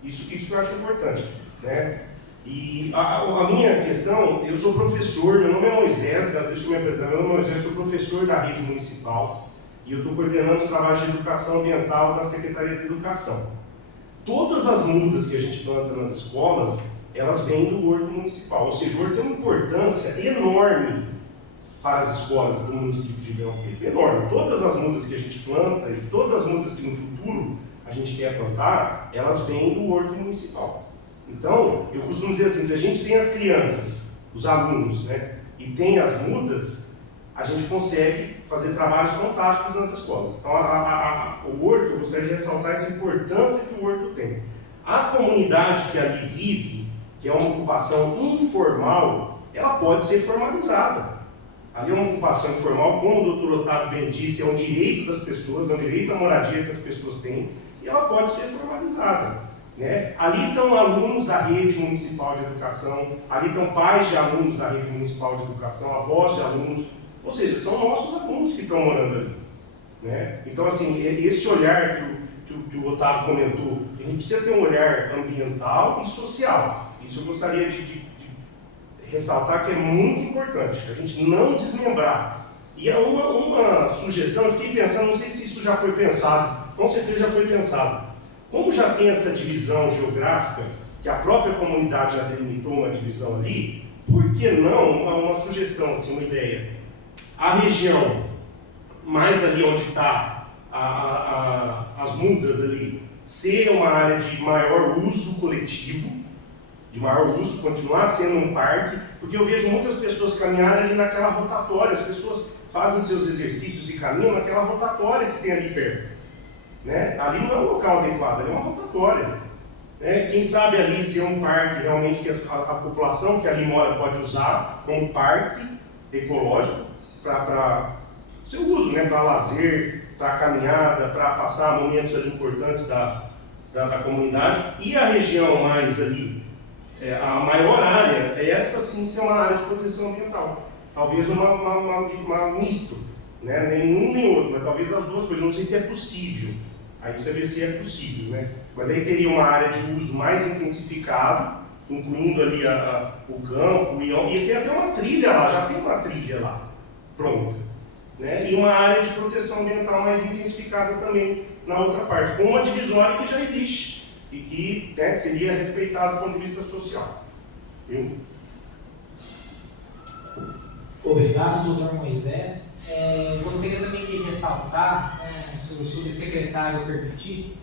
Isso que eu acho importante, né? E a minha questão, eu sou professor, meu nome é Moisés, deixa eu me apresentar, meu nome é Moisés, eu sou professor da rede municipal e eu estou coordenando os trabalhos de educação ambiental da Secretaria de Educação. Todas as mudas que a gente planta nas escolas, elas vêm do Horto Municipal, ou seja, o Horto tem uma importância enorme para as escolas do município de Ribeirão Preto, enorme. Todas as mudas que a gente planta e todas as mudas que no futuro a gente quer plantar, elas vêm do Horto Municipal. Então, eu costumo dizer assim, se a gente tem as crianças, os alunos, né, e tem as mudas, a gente consegue fazer trabalhos fantásticos nas escolas. Então, o Horto, eu gostaria de ressaltar essa importância que o Horto tem. A comunidade que ali vive, que é uma ocupação informal, ela pode ser formalizada. Ali é uma ocupação informal, como o Dr. Otávio bem disse, é um direito das pessoas, é um direito à moradia que as pessoas têm, e ela pode ser formalizada. Né? Ali estão alunos da rede municipal de educação, ali estão pais de alunos da rede municipal de educação, avós de alunos, ou seja, são nossos alunos que estão morando ali. Né? Então, assim, esse olhar que o Otávio comentou, que a gente precisa ter um olhar ambiental e social. Isso eu gostaria de ressaltar que é muito importante, a gente não desmembrar. E é uma sugestão, eu fiquei pensando, não sei se isso já foi pensado, com certeza já foi pensado. Como já tem essa divisão geográfica, que a própria comunidade já delimitou uma divisão ali, por que não uma sugestão, assim, uma ideia? A região mais ali onde está as mudas ali, ser uma área de maior uso coletivo, de maior uso, continuar sendo um parque, porque eu vejo muitas pessoas caminharem ali naquela rotatória, as pessoas fazem seus exercícios e caminham naquela rotatória que tem ali perto. Né? Ali não é um local adequado, ali é uma rotatória. Né? Quem sabe ali ser um parque realmente que a população que ali mora pode usar como parque ecológico para seu uso, né? Para lazer, para caminhada, para passar momentos ali importantes da comunidade. E a região mais ali, a maior área, essa sim ser uma área de proteção ambiental. Talvez uma misto, né? Nenhum nem outro, mas talvez as duas coisas, não sei se é possível. Aí precisa ver se é possível, né? Mas aí teria uma área de uso mais intensificado, incluindo ali o campo, e tem até uma trilha lá, já tem uma trilha lá, pronta. Né? E uma área de proteção ambiental mais intensificada também na outra parte, com uma divisória que já existe e que, né, seria respeitado do ponto de vista social. Viu? Obrigado, doutor Moisés. Gostaria também de ressaltar, se o subsecretário permitir,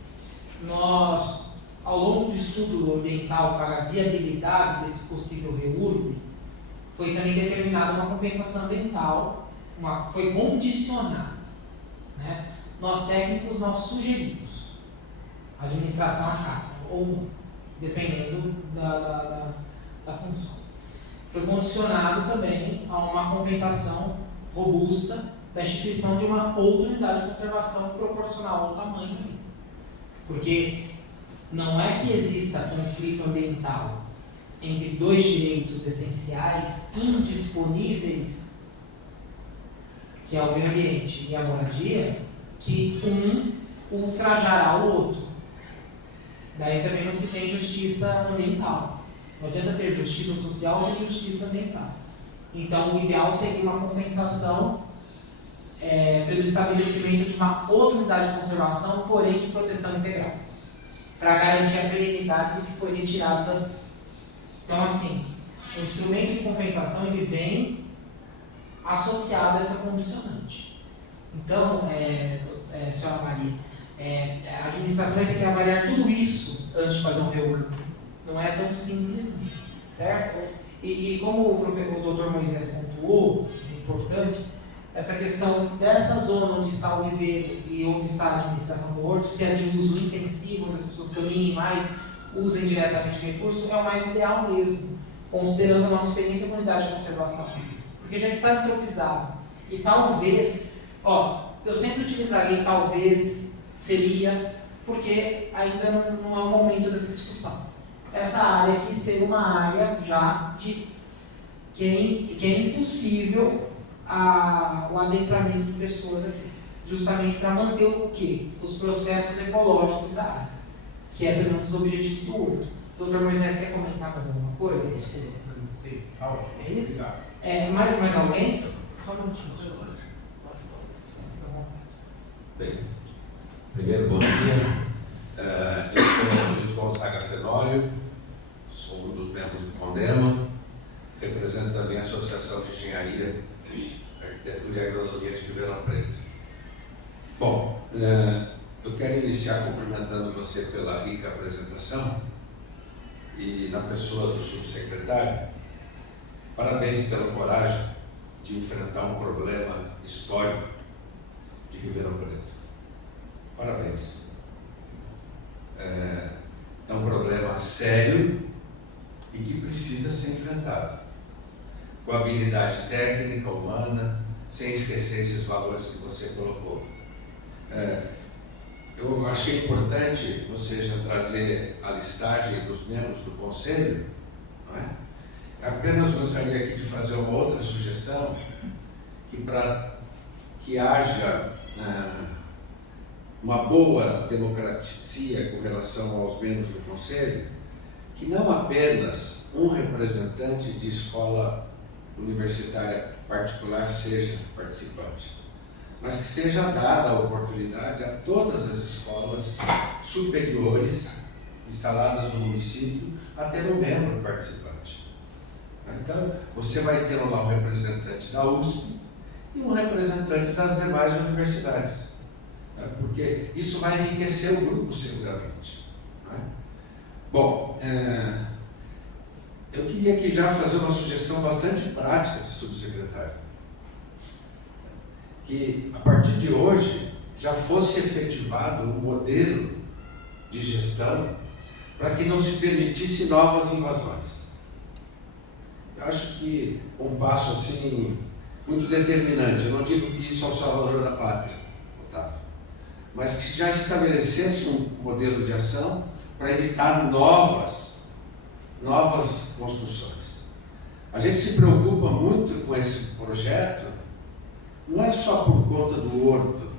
nós, ao longo do estudo ambiental para a viabilidade desse possível reurb, foi também determinada uma compensação ambiental, foi condicionada. Né? Nós técnicos, nós sugerimos, a administração acata, ou não, dependendo da função. Foi condicionado também a uma compensação robusta da instituição de uma outra unidade de conservação proporcional ao tamanho ali. Porque não é que exista conflito ambiental entre dois direitos essenciais indisponíveis, que é o meio ambiente e a moradia, que um ultrajará o outro. Daí também não se tem justiça ambiental. Não adianta ter justiça social sem justiça ambiental. Então, o ideal seria uma compensação pelo estabelecimento de uma outra unidade de conservação, porém de proteção integral, para garantir a perenidade do que foi retirado daqui. Então, assim, o instrumento de compensação ele vem associado a essa condicionante. Então, senhora Maria, a administração vai ter que avaliar tudo isso antes de fazer um reurb. Não é tão simples, certo? E como o doutor Moisés pontuou, é importante, essa questão dessa zona onde está o viveiro e onde está a administração do horto, se é de uso intensivo, onde as pessoas caminhem mais, usem diretamente o recurso, é o mais ideal mesmo, considerando a nossa experiência com unidade de conservação. Porque já está entropizado. E talvez, eu sempre utilizaria talvez, seria, porque ainda não é o momento dessa discussão. Essa área aqui seria uma área já de que é impossível o adentramento de pessoas aqui, justamente para manter o quê? Os processos ecológicos da área, que é também um dos objetivos do horto. Doutor Moisés, quer comentar mais alguma coisa? Desculpa. Sim, tá ótimo. É isso? Obrigado. Mais alguém? Só um minutinho. Bem, primeiro, bom dia. Eu sou o Luiz Gonzaga Fenório, sou um dos membros do CONDEMA, represento também a Associação de Engenharia, Arquitetura e Agronomia de Ribeirão Preto. Bom, eu quero iniciar cumprimentando você pela rica apresentação e na pessoa do subsecretário, parabéns pela coragem de enfrentar um problema histórico de Ribeirão Preto. Parabéns. É um problema sério e que precisa ser enfrentado com habilidade técnica, humana, sem esquecer esses valores que você colocou. Eu achei importante você já trazer a listagem dos membros do Conselho, não é? Apenas gostaria aqui de fazer uma outra sugestão, que para que haja uma boa democracia com relação aos membros do Conselho, que não apenas um representante de escola universitária particular seja participante, mas que seja dada a oportunidade a todas as escolas superiores instaladas no município a ter um membro participante. Então, você vai ter lá um representante da USP e um representante das demais universidades, porque isso vai enriquecer o grupo seguramente. Bom, eu queria aqui já fazer uma sugestão bastante prática, subsecretário, que a partir de hoje já fosse efetivado um modelo de gestão para que não se permitisse novas invasões. Eu acho que um passo assim muito determinante, eu não digo que isso é o salvador da pátria, Otávio, mas que já estabelecesse um modelo de ação para evitar novas construções. A gente se preocupa muito com esse projeto, não é só por conta do horto,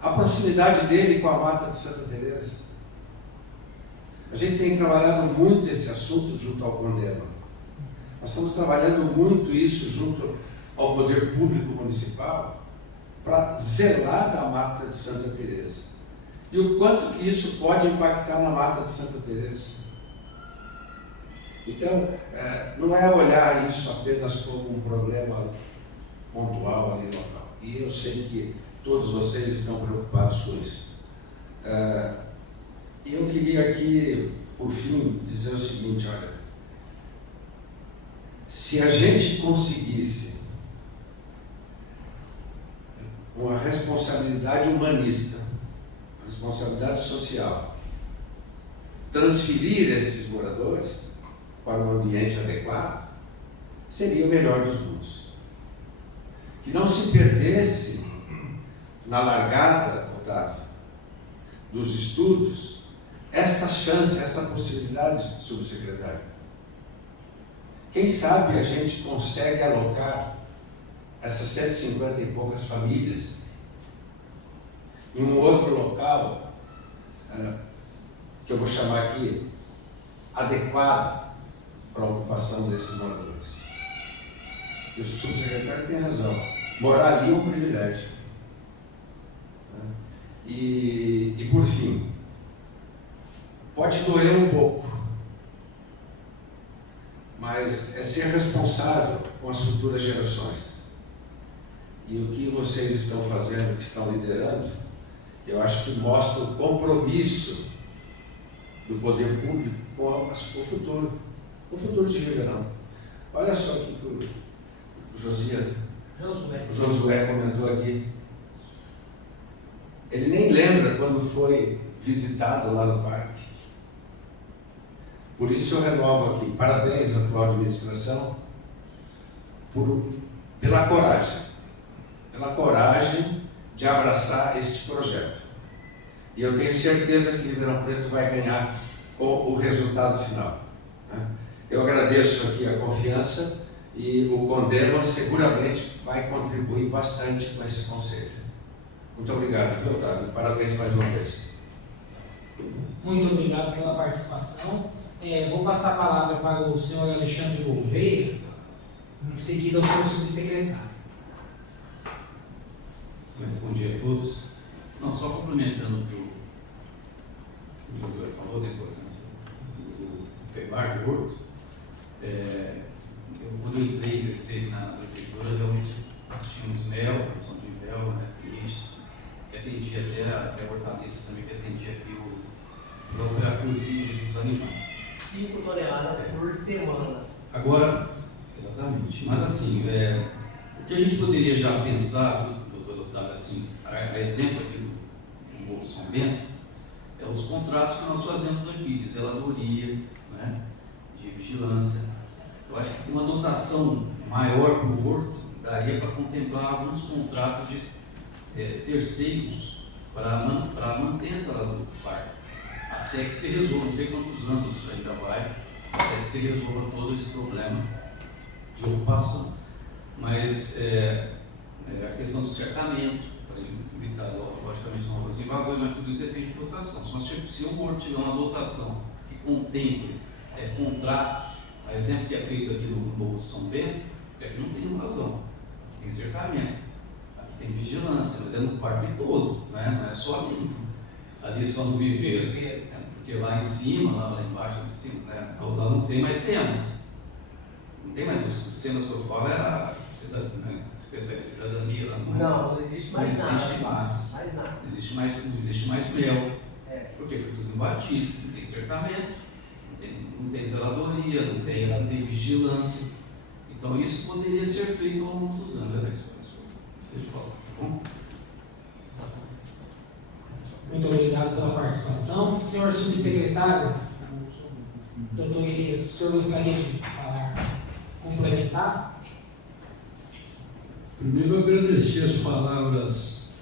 a proximidade dele com a Mata de Santa Teresa. A gente tem trabalhado muito esse assunto junto ao Condema. Nós estamos trabalhando muito isso junto ao poder público municipal para zelar da Mata de Santa Teresa. E o quanto que isso pode impactar na Mata de Santa Teresa. Então, não é olhar isso apenas como um problema pontual ali no local. E eu sei que todos vocês estão preocupados com isso. Eu queria aqui, por fim, dizer o seguinte, olha, se a gente conseguisse uma responsabilidade humanista, uma responsabilidade social, transferir estes moradores para um ambiente adequado, seria o melhor dos mundos. Que não se perdesse na largada, Otávio, dos estudos, esta chance, essa possibilidade, subsecretário. Quem sabe a gente consegue alocar essas 150 e poucas famílias em um outro local, que eu vou chamar aqui, adequado para a ocupação desses moradores. E o subsecretário tem razão. Morar ali é um privilégio. E por fim, pode doer um pouco, mas é ser responsável com as futuras gerações. E o que vocês estão fazendo, o que estão liderando, eu acho que mostra o compromisso do poder público com o futuro de Ribeirão. Olha só o que o Josué comentou aqui. Ele nem lembra quando foi visitado lá no parque. Por isso eu renovo aqui, parabéns à atual administração pela coragem de abraçar este projeto. E eu tenho certeza que Ribeirão Preto vai ganhar com o resultado final. Eu agradeço aqui a confiança e o Condema seguramente vai contribuir bastante com esse conselho. Muito obrigado, viu, Otávio? Parabéns mais uma vez. Muito obrigado pela participação. Vou passar a palavra para o senhor Alexandre Gouveia, em seguida ao senhor subsecretário. Bom dia a todos. Não, só complementando o que o Josué falou depois, do PEBAR do Horto. Quando eu entrei e cresci na prefeitura, realmente tínhamos mel, produção de mel, peixes, que atendia até hortaliças também, que atendia aqui a cozinha dos animais. 5 toneladas por semana. Agora, exatamente. Mas assim, o que a gente poderia já pensar, doutor Otávio, assim, a exemplo aqui do Morro São Bento, é os contratos que nós fazemos aqui, de zeladoria, né, de vigilância. Eu acho que uma dotação maior para o horto daria para contemplar alguns contratos de terceiros para a manutença lá do parque, até que se resolva, não sei quantos anos ainda vai, até que se resolva todo esse problema de ocupação. Mas a questão do cercamento, para evitar, logicamente, novas invasões, mas tudo isso depende de dotação. Se o horto tiver uma dotação que contemple contratos, a exemplo que é feito aqui no Morro de São Bento, aqui não tem invasão, aqui tem cercamento, aqui tem vigilância, mas é no parque todo, né? Não é só ali. Ali só no viveiro, porque lá em cima, lá embaixo, lá em cima, né? Lá não tem mais cenas. Não tem mais os cenas que eu falo, era a cidadania lá. Não existe mais nada. Não existe mais mel. Porque foi tudo invadido, não tem cercamento, não tem zeladoria, não tem vigilância. Então isso poderia ser feito ao longo dos anos. Era isso que eu falo, tá bom? Muito obrigado pela participação. Senhor subsecretário, doutor Elias, o senhor gostaria de falar, complementar? Primeiro, agradecer as palavras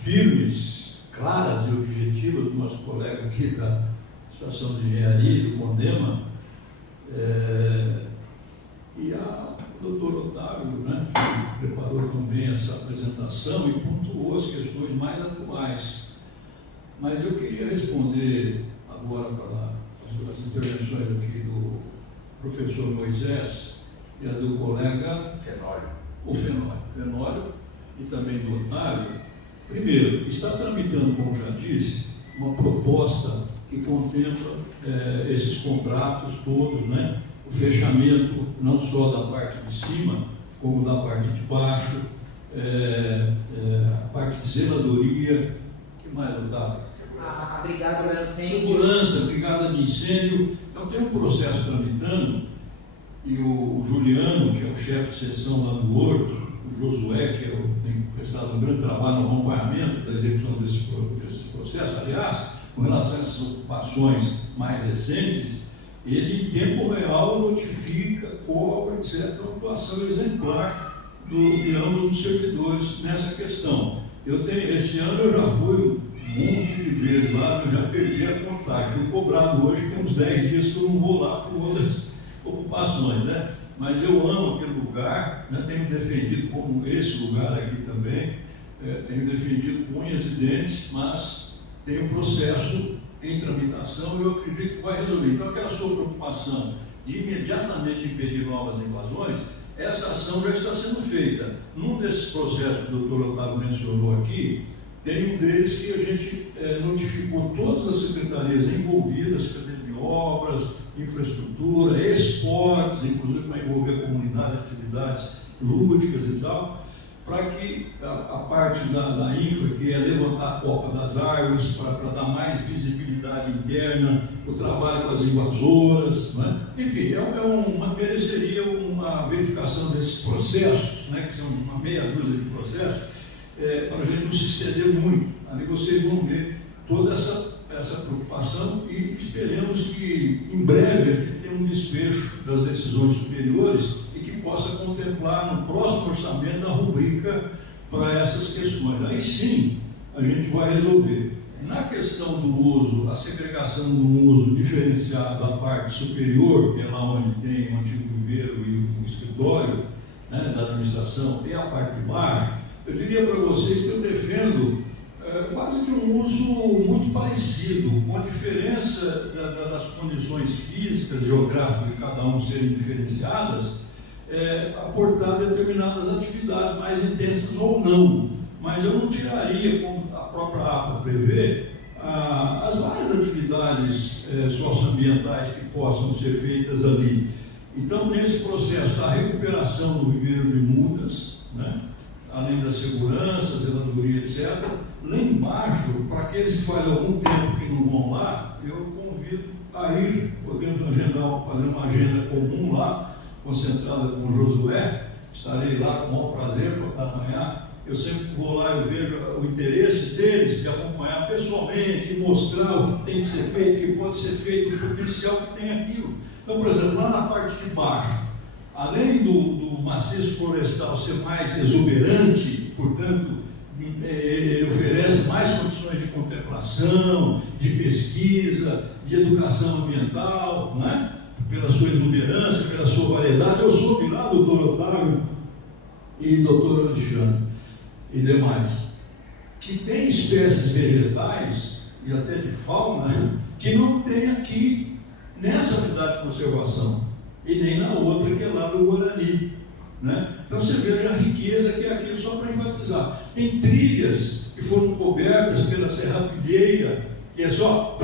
firmes, claras e objetivas do nosso colega aqui da Estação de Engenharia, do Condema, e ao doutor Otávio, né, que preparou também essa apresentação e pontuou as questões mais atuais. Mas eu queria responder agora para as intervenções aqui do professor Moisés e a do colega Fenório e também do Otávio. Primeiro, está tramitando, como já disse, uma proposta que contempla esses contratos todos, né? O fechamento não só da parte de cima, como da parte de baixo, a parte de zeladoria, que mais, Otávio? Segurança, brigada de incêndio. Então tem um processo tramitando e o Juliano, que é o chefe de seção lá do Horto, o Josué, que tem prestado um grande trabalho no acompanhamento da execução desses processos, aliás, com relação a essas ocupações mais recentes, ele em tempo real notifica, cobra, etc., uma atuação exemplar de ambos os servidores nessa questão. Esse ano eu já fui um monte de vezes lá, eu já perdi a contagem. Fui cobrado hoje, tem uns 10 dias que eu não vou lá por outras ocupações, né? Mas eu amo aquele lugar, né? Tenho defendido como esse lugar aqui também, tenho defendido com unhas e dentes, mas tem um processo em tramitação e eu acredito que vai resolver. Então, aquela sua preocupação de imediatamente impedir novas invasões, essa ação já está sendo feita. Num desses processos que o doutor Otávio mencionou aqui, tem um deles que a gente notificou todas as secretarias envolvidas, Secretaria de Obras, Infraestrutura, Esportes, inclusive para envolver a comunidade, atividades lúdicas e tal, para que a parte da infra, que é levantar a copa das árvores, para dar mais visibilidade interna, o trabalho com as invasoras, né? Enfim, mereceria uma verificação desses processos, né, que são uma meia dúzia de processos, para a gente não se estender muito. Ali vocês vão ver toda essa preocupação e esperemos que em breve a gente tenha um desfecho das decisões superiores e que possa contemplar no próximo orçamento a rubrica para essas questões. Aí sim a gente vai resolver. Na questão do uso, a segregação do uso diferenciado da parte superior, que é lá onde tem o antigo viveiro e o escritório, né, da administração, e a parte de baixo, eu diria para vocês que eu defendo quase que um uso muito parecido, com a diferença das condições físicas, geográficas de cada um serem diferenciadas, aportar determinadas atividades mais intensas ou não. Mas eu não tiraria, como a própria APA prevê, as várias atividades socioambientais que possam ser feitas ali. Então, nesse processo da recuperação do viveiro de mudas, né, além da segurança, zeladoria, etc., lá embaixo, para aqueles que fazem algum tempo que não vão lá, eu convido aí podemos fazer uma agenda comum lá, concentrada com o Josué, estarei lá com o maior prazer para acompanhar. Eu sempre vou lá e vejo o interesse deles de acompanhar pessoalmente, mostrar o que tem que ser feito, o que pode ser feito, o potencial que tem aquilo. Então, por exemplo, lá na parte de baixo, além do maciço florestal ser mais exuberante, portanto, ele oferece mais condições de contemplação, de pesquisa, de educação ambiental, não é? Pela sua exuberância, pela sua variedade. Eu soube lá, doutor Otávio e doutor Alexandre e demais, que tem espécies vegetais e até de fauna que não tem aqui nessa unidade de conservação e nem na outra que é lá do Guarani, né? Então você veja a riqueza que é aquilo, só para enfatizar. Tem trilhas que foram cobertas pela serrapilheira, que é só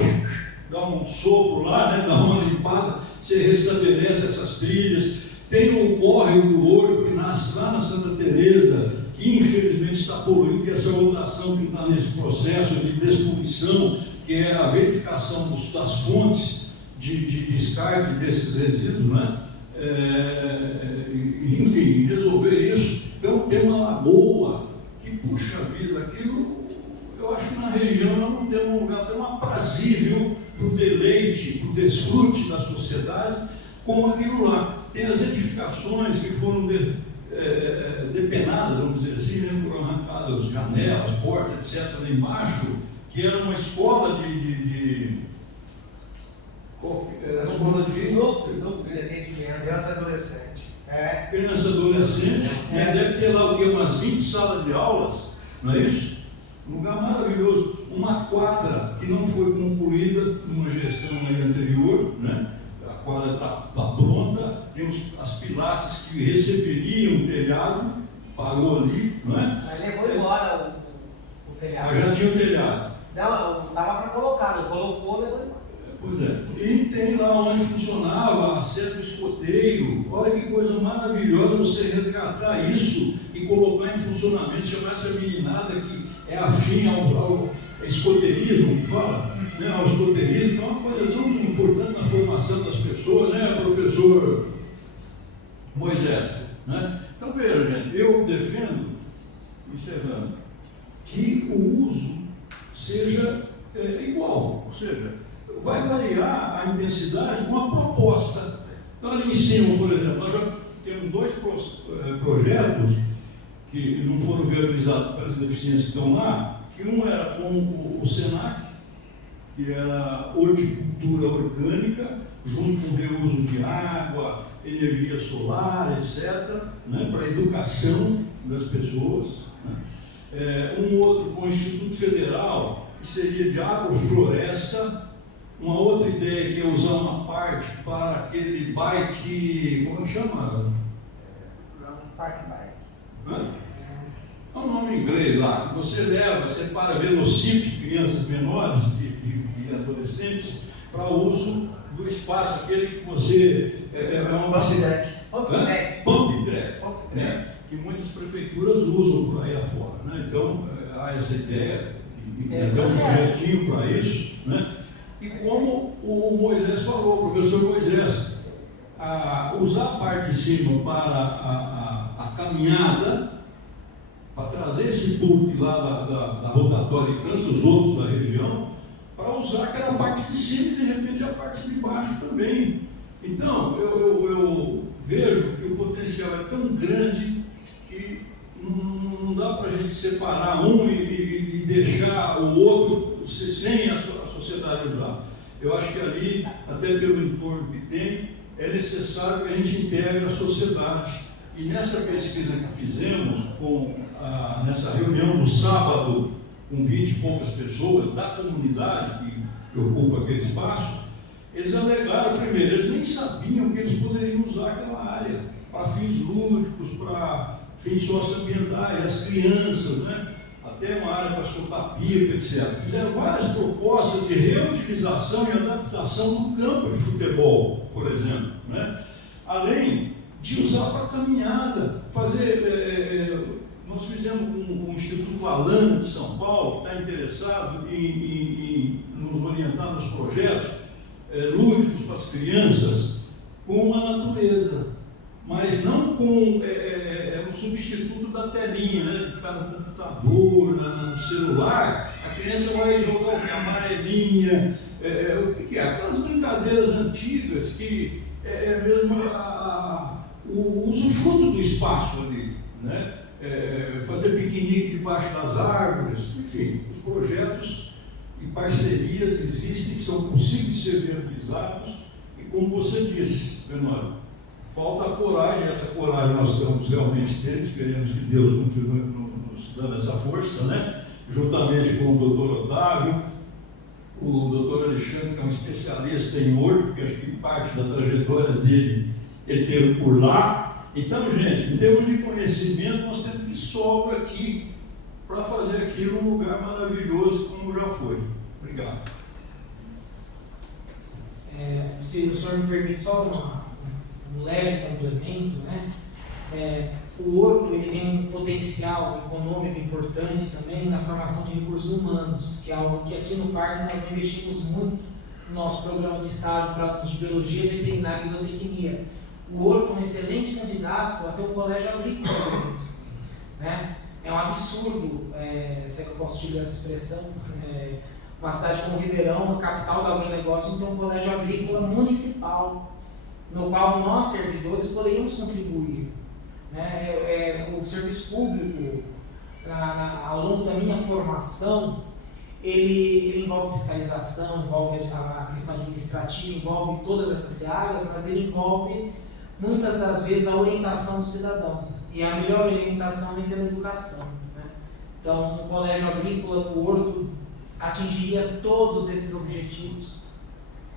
dar um sopro lá, né? Dar uma limpada, você restabelece essas trilhas. Tem o córrego do Ouro que nasce lá na Santa Teresa, que infelizmente está poluído, que essa rotação que está nesse processo de despoluição, que é a verificação das fontes de descarte desses resíduos, né? Enfim, resolver isso. Então tem uma lagoa que, puxa vida, aquilo, eu acho que na região nós não temos um lugar tão aprazível para o deleite, para o desfrute da sociedade, como aquilo lá. Tem as edificações que foram depenadas, vamos dizer assim, né? Foram arrancadas janelas, portas, etc., lá embaixo, que era uma escola Criança adolescente. Criança adolescente, deve ter lá o quê? Umas 20 salas de aulas, não é isso? Um lugar maravilhoso. Uma quadra que não foi concluída numa gestão aí anterior, né? A quadra está pronta, temos as pilastras que receberiam o telhado, parou ali, não é? Aí levou embora o telhado. Já tinha o telhado. Não dava para colocar, não colocou, levou embora. Pois é. E tem lá onde funcionava a sede do escoteiro. Olha que coisa maravilhosa você resgatar isso e colocar em funcionamento, chamar essa meninada que é afim ao escoteirismo, que fala, né? Ao escoteirismo, que é uma coisa tão importante na formação das pessoas, né, professor Moisés, né? Então veja, gente, eu defendo, encerrando, que o uso seja igual, ou seja, vai variar a intensidade com a proposta. Então, ali em cima, por exemplo, nós já temos 2 projetos que não foram viabilizados para as deficiências que estão lá, que um era com o SENAC, que era horticultura orgânica, junto com reuso de água, energia solar, etc., né, para a educação das pessoas, né? Um outro com o Instituto Federal, que seria de agrofloresta. Uma outra ideia que é usar uma parte para aquele bike, como é que chama? Park bike. É um nome em inglês lá, que você leva, você para velocípede de crianças menores e adolescentes para o uso do espaço, aquele que você pump track, né? Que muitas prefeituras usam por aí afora, né? Então há essa ideia, e tem um projetinho para isso, né? E como o Moisés falou, o professor Moisés, usar a parte de cima para a caminhada, para trazer esse público lá da rotatória e tantos outros da região, para usar aquela parte de cima e de repente a parte de baixo também. Então, eu vejo que o potencial é tão grande que não dá para a gente separar um e deixar o outro sem a sociedade usar. Eu acho que ali, até pelo entorno que tem, é necessário que a gente integre a sociedade. E nessa pesquisa que fizemos, nessa reunião do sábado, com 20 e poucas pessoas da comunidade que ocupa aquele espaço, eles alegaram, primeiro, eles nem sabiam que eles poderiam usar aquela área para fins lúdicos, para fins socioambientais, as crianças, né? Até uma área para soltar pipa, etc. Fizeram várias propostas de reutilização e adaptação do campo de futebol, por exemplo, né? Além de usar para caminhada, nós fizemos com o Instituto Alana de São Paulo, que está interessado em nos orientar nos projetos, lúdicos para as crianças com a natureza, mas não com um substituto da telinha, né, de ficar no computador, no celular. A criança vai jogar o que? Amarelinha, o que é? Aquelas brincadeiras antigas que é mesmo o usufruto do espaço ali, né? Fazer piquenique debaixo das árvores, enfim, os projetos e parcerias existem, são possíveis de ser viabilizados, e como você disse, Fernando, falta a coragem. Essa coragem nós estamos realmente tendo, esperemos que Deus continue nos dando essa força, né? Juntamente com o doutor Otávio, o doutor Alexandre, que é um especialista em horto, porque acho que parte da trajetória dele ele teve por lá. Então, gente, em termos de conhecimento, nós temos que sobra aqui para fazer aquilo um lugar maravilhoso como já foi. Obrigado. Se o senhor me permite só um leve complemento, né? O horto ele tem um potencial econômico importante também na formação de recursos humanos, que é algo que aqui no parque nós investimos muito no nosso programa de estágio para alunos de biologia, veterinária e zootecnia. O horto é um excelente candidato a ter um colégio agrícola, né? É um absurdo, se é que eu posso utilizar essa expressão, uma cidade como Ribeirão, a capital do agronegócio, tem um colégio agrícola municipal, no qual nós, servidores, poderíamos contribuir. O serviço público, ao longo da minha formação, ele envolve fiscalização, envolve a questão administrativa, envolve todas essas áreas, mas ele envolve, muitas das vezes, a orientação do cidadão. E a melhor orientação é pela educação, né? Então, um colégio agrícola do horto atingiria todos esses objetivos.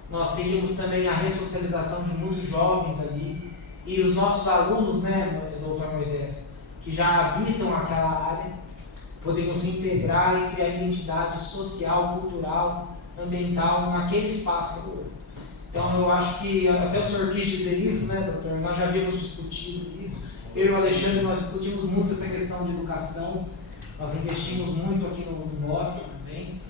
Nós teríamos também a ressocialização de muitos jovens ali, e os nossos alunos, né, doutor Moisés, que já habitam aquela área, poderiam se integrar e criar identidade social, cultural, ambiental naquele espaço do horto. Então, eu acho que, até o senhor quis dizer isso, né, doutor? Nós já havíamos discutido isso. Eu e o Alexandre, nós discutimos muito essa questão de educação, nós investimos muito aqui no Bosque também,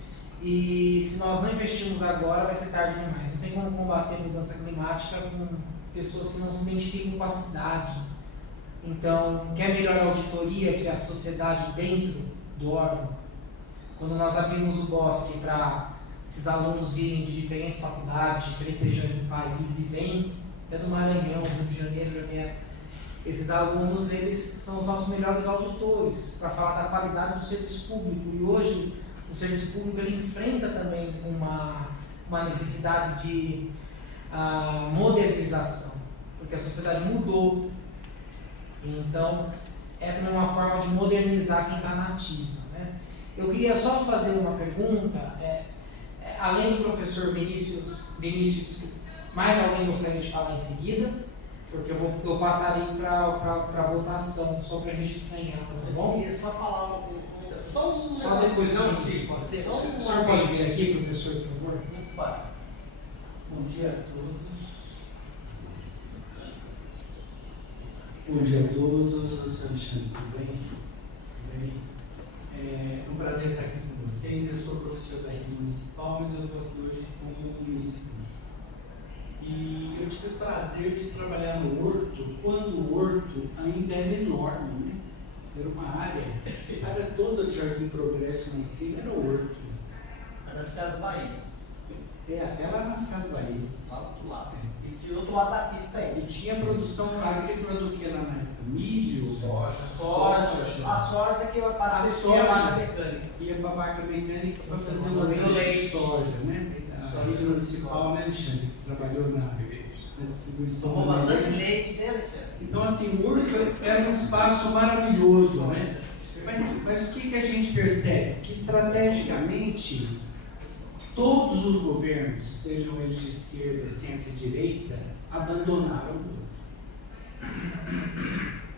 e se nós não investirmos agora, vai ser tarde demais. Não tem como combater a mudança climática com pessoas que não se identificam com a cidade. Então, quer melhor a auditoria que a sociedade dentro do órgão? Quando nós abrimos o Bosque para esses alunos virem de diferentes faculdades, diferentes regiões do país, e vêm até do Maranhão, Rio de Janeiro, já vieram. Esses alunos, eles são os nossos melhores auditores para falar da qualidade do serviço público. E hoje, o serviço público ele enfrenta também uma necessidade de modernização, porque a sociedade mudou. Então, é também uma forma de modernizar quem está na ativa, né? Eu queria só fazer uma pergunta, além do professor Vinícius, mais alguém gostaria de falar em seguida? Porque eu passarei para votação, só para registrar em ata, tá bom? Eu queria só falar só depois não, sim, pode ser. O senhor pode vir aqui, professor, por favor? Opa. Bom dia a todos. Bom dia a todos. Eu sou Alexandre, tudo bem? Tudo bem? É um prazer estar aqui com vocês. Eu sou professor da rede municipal, mas eu estou aqui hoje como município. E eu tive o prazer de trabalhar no horto quando o horto ainda era enorme, né? Era uma área, essa área toda do Jardim Progresso lá em cima era o horto. Era nas Casas Bahia. Até lá nas Casas Bahia. Lá do outro lado. E tinha outro lado da pista aí. E tinha produção agrícola do que lá na época? Milho, Soja. A soja que abastecia a vaca mecânica. Ia para a vaca mecânica para fazer Fazer o o leite leite. de soja, né? A rede municipal, né, Alexandre? Que trabalhou na distribuição. Tomou do bastante leite. leite, né, Alexandre? Então, assim, o horto era um espaço maravilhoso, né? Mas o que a gente percebe? Que estrategicamente todos os governos, sejam eles de esquerda, centro e direita, abandonaram o horto.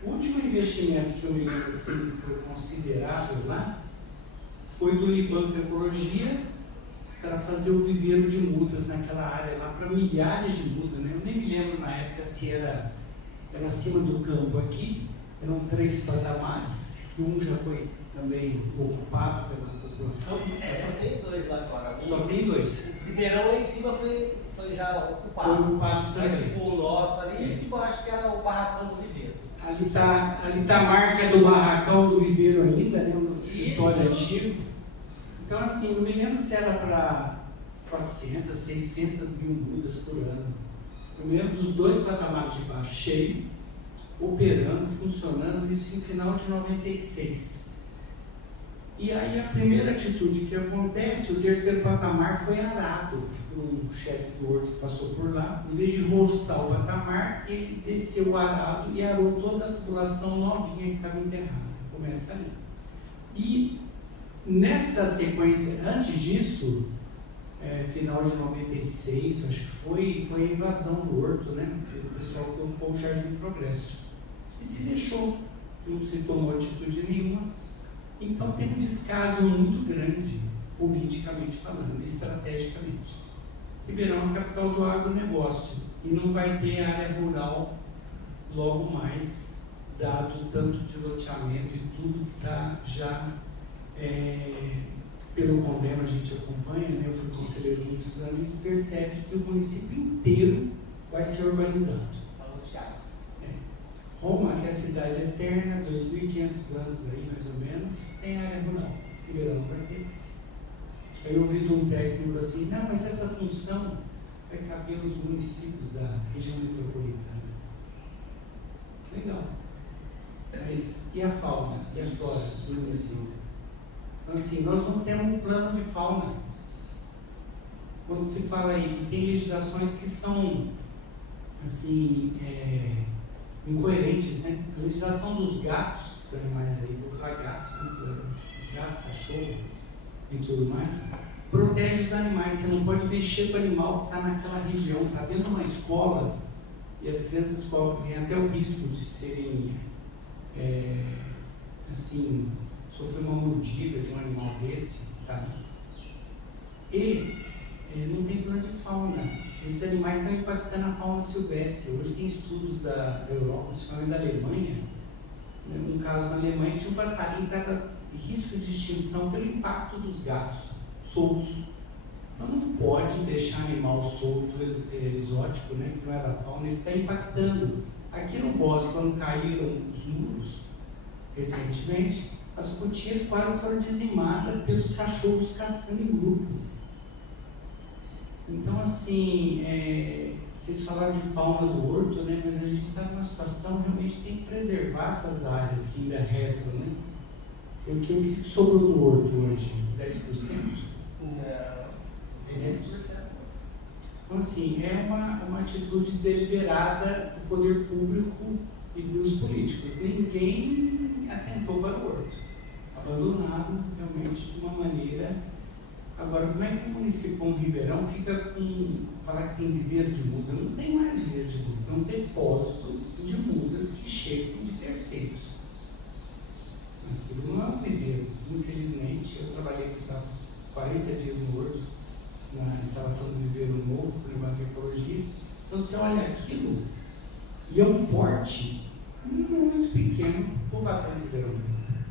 O último investimento que eu me lembro assim, que foi considerável lá foi do Unibanco Ecologia para fazer o viveiro de mudas naquela área lá, para milhares de mudas, né? Eu nem me lembro na época se era acima do campo aqui, eram 3 patamares, que um já foi também ocupado pela população. Só tem 2 lá agora. Só tem 2. O primeirão lá em cima foi foi já Foi ocupado. ocupado Aí também. ficou o nosso ali, debaixo que era o barracão do viveiro. Ali tá a marca do barracão do viveiro ainda, né? O escritório antigo. Então, assim, não me lembro se era para 400, 600 mil mudas por ano. Eu me lembro dos 2 patamares de baixo cheio, operando, funcionando, isso em final de 96. E aí a primeira atitude que acontece, o 3º patamar foi arado por um chefe do horto que passou por lá. Em vez de roçar o patamar, ele desceu o arado e arou toda a tubulação novinha que estava enterrada. Começa ali. E nessa sequência, antes disso, final de 96, acho que foi a invasão do horto, né? O pessoal que ocupou o Jardim do Progresso. E se deixou, não se tomou atitude nenhuma. Então tem um descaso muito grande, politicamente falando, estrategicamente. Ribeirão é a capital do agronegócio e não vai ter área rural logo mais, dado tanto de loteamento e tudo que está já pelo Condema, a gente acompanha, né? Eu fui conselheiro há muitos anos, a gente percebe que o município inteiro vai ser urbanizado. Está loteado. Roma, que é a cidade eterna, 2.500 anos aí, mais ou menos, tem área rural. Ribeirão não vai ter mais. Aí eu ouvi de um técnico assim, não, mas essa função vai caber os municípios da região metropolitana. Legal. Mas e a fauna? E a flora do município? Então, assim, nós não temos um plano de fauna. Quando se fala aí, tem legislações que são, assim, incoerentes, né? A legislação dos gatos, os animais aí, vou falar gatos, né? Gato, cachorro e tudo mais, protege os animais. Você não pode mexer com o animal que está naquela região. Está dentro de uma escola e as crianças correm até o risco de serem, assim, sofrer uma mordida de um animal desse, tá? E não tem plano de fauna. Esses animais estão impactando a fauna silvestre. Hoje tem estudos da Europa, principalmente da Alemanha. Um caso na Alemanha tinha um passarinho que estava em risco de extinção pelo impacto dos gatos soltos. Então não pode deixar animal solto, exótico, né, que não era fauna, ele está impactando. Aqui no bosque, quando caíram os muros, recentemente, as cotinhas quase foram dizimadas pelos cachorros caçando em grupo. Então, assim, vocês falaram de fauna do horto, né? Mas a gente está numa situação, realmente tem que preservar essas áreas que ainda restam, né? Porque o que sobrou do horto hoje? 10%? Não, 10%. Então, assim, é uma atitude deliberada do poder público e dos políticos. Ninguém atentou para o horto. Abandonado, realmente, de uma maneira. Agora, como é que o município como Ribeirão fica com falar que tem viveiro de muda? Não tem mais viveiro de muda, tem um depósito de mudas que chegam de terceiros. Aquilo não é um viveiro. Infelizmente, eu trabalhei por 40 dias no horto, na instalação do viveiro novo, por exemplo, de ecologia. Então, você olha aquilo e é um porte muito pequeno para o padrão de Ribeirão Preto.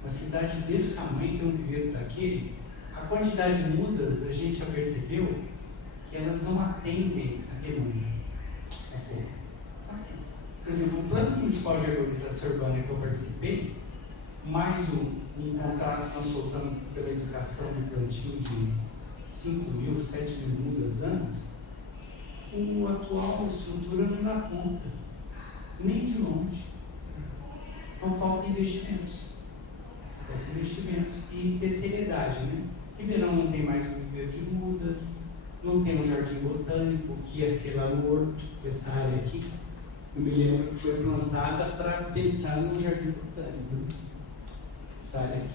Uma cidade desse tamanho tem um viveiro daquele. A quantidade de mudas, a gente já percebeu que elas não atendem a demanda. Por exemplo, o Plano Municipal de Arborização Urbana que eu participei, mais um contrato que nós soltamos pela educação de plantio de 5.000, 7.000 mudas anos, a atual estrutura não dá conta, nem de longe. Então falta investimentos. E ter seriedade, né? Ribeirão não tem mais um viveiro de mudas, não tem um jardim botânico, que ia ser lá no horto, essa área aqui. Eu me lembro que foi plantada para pensar no jardim botânico, né? Essa área aqui.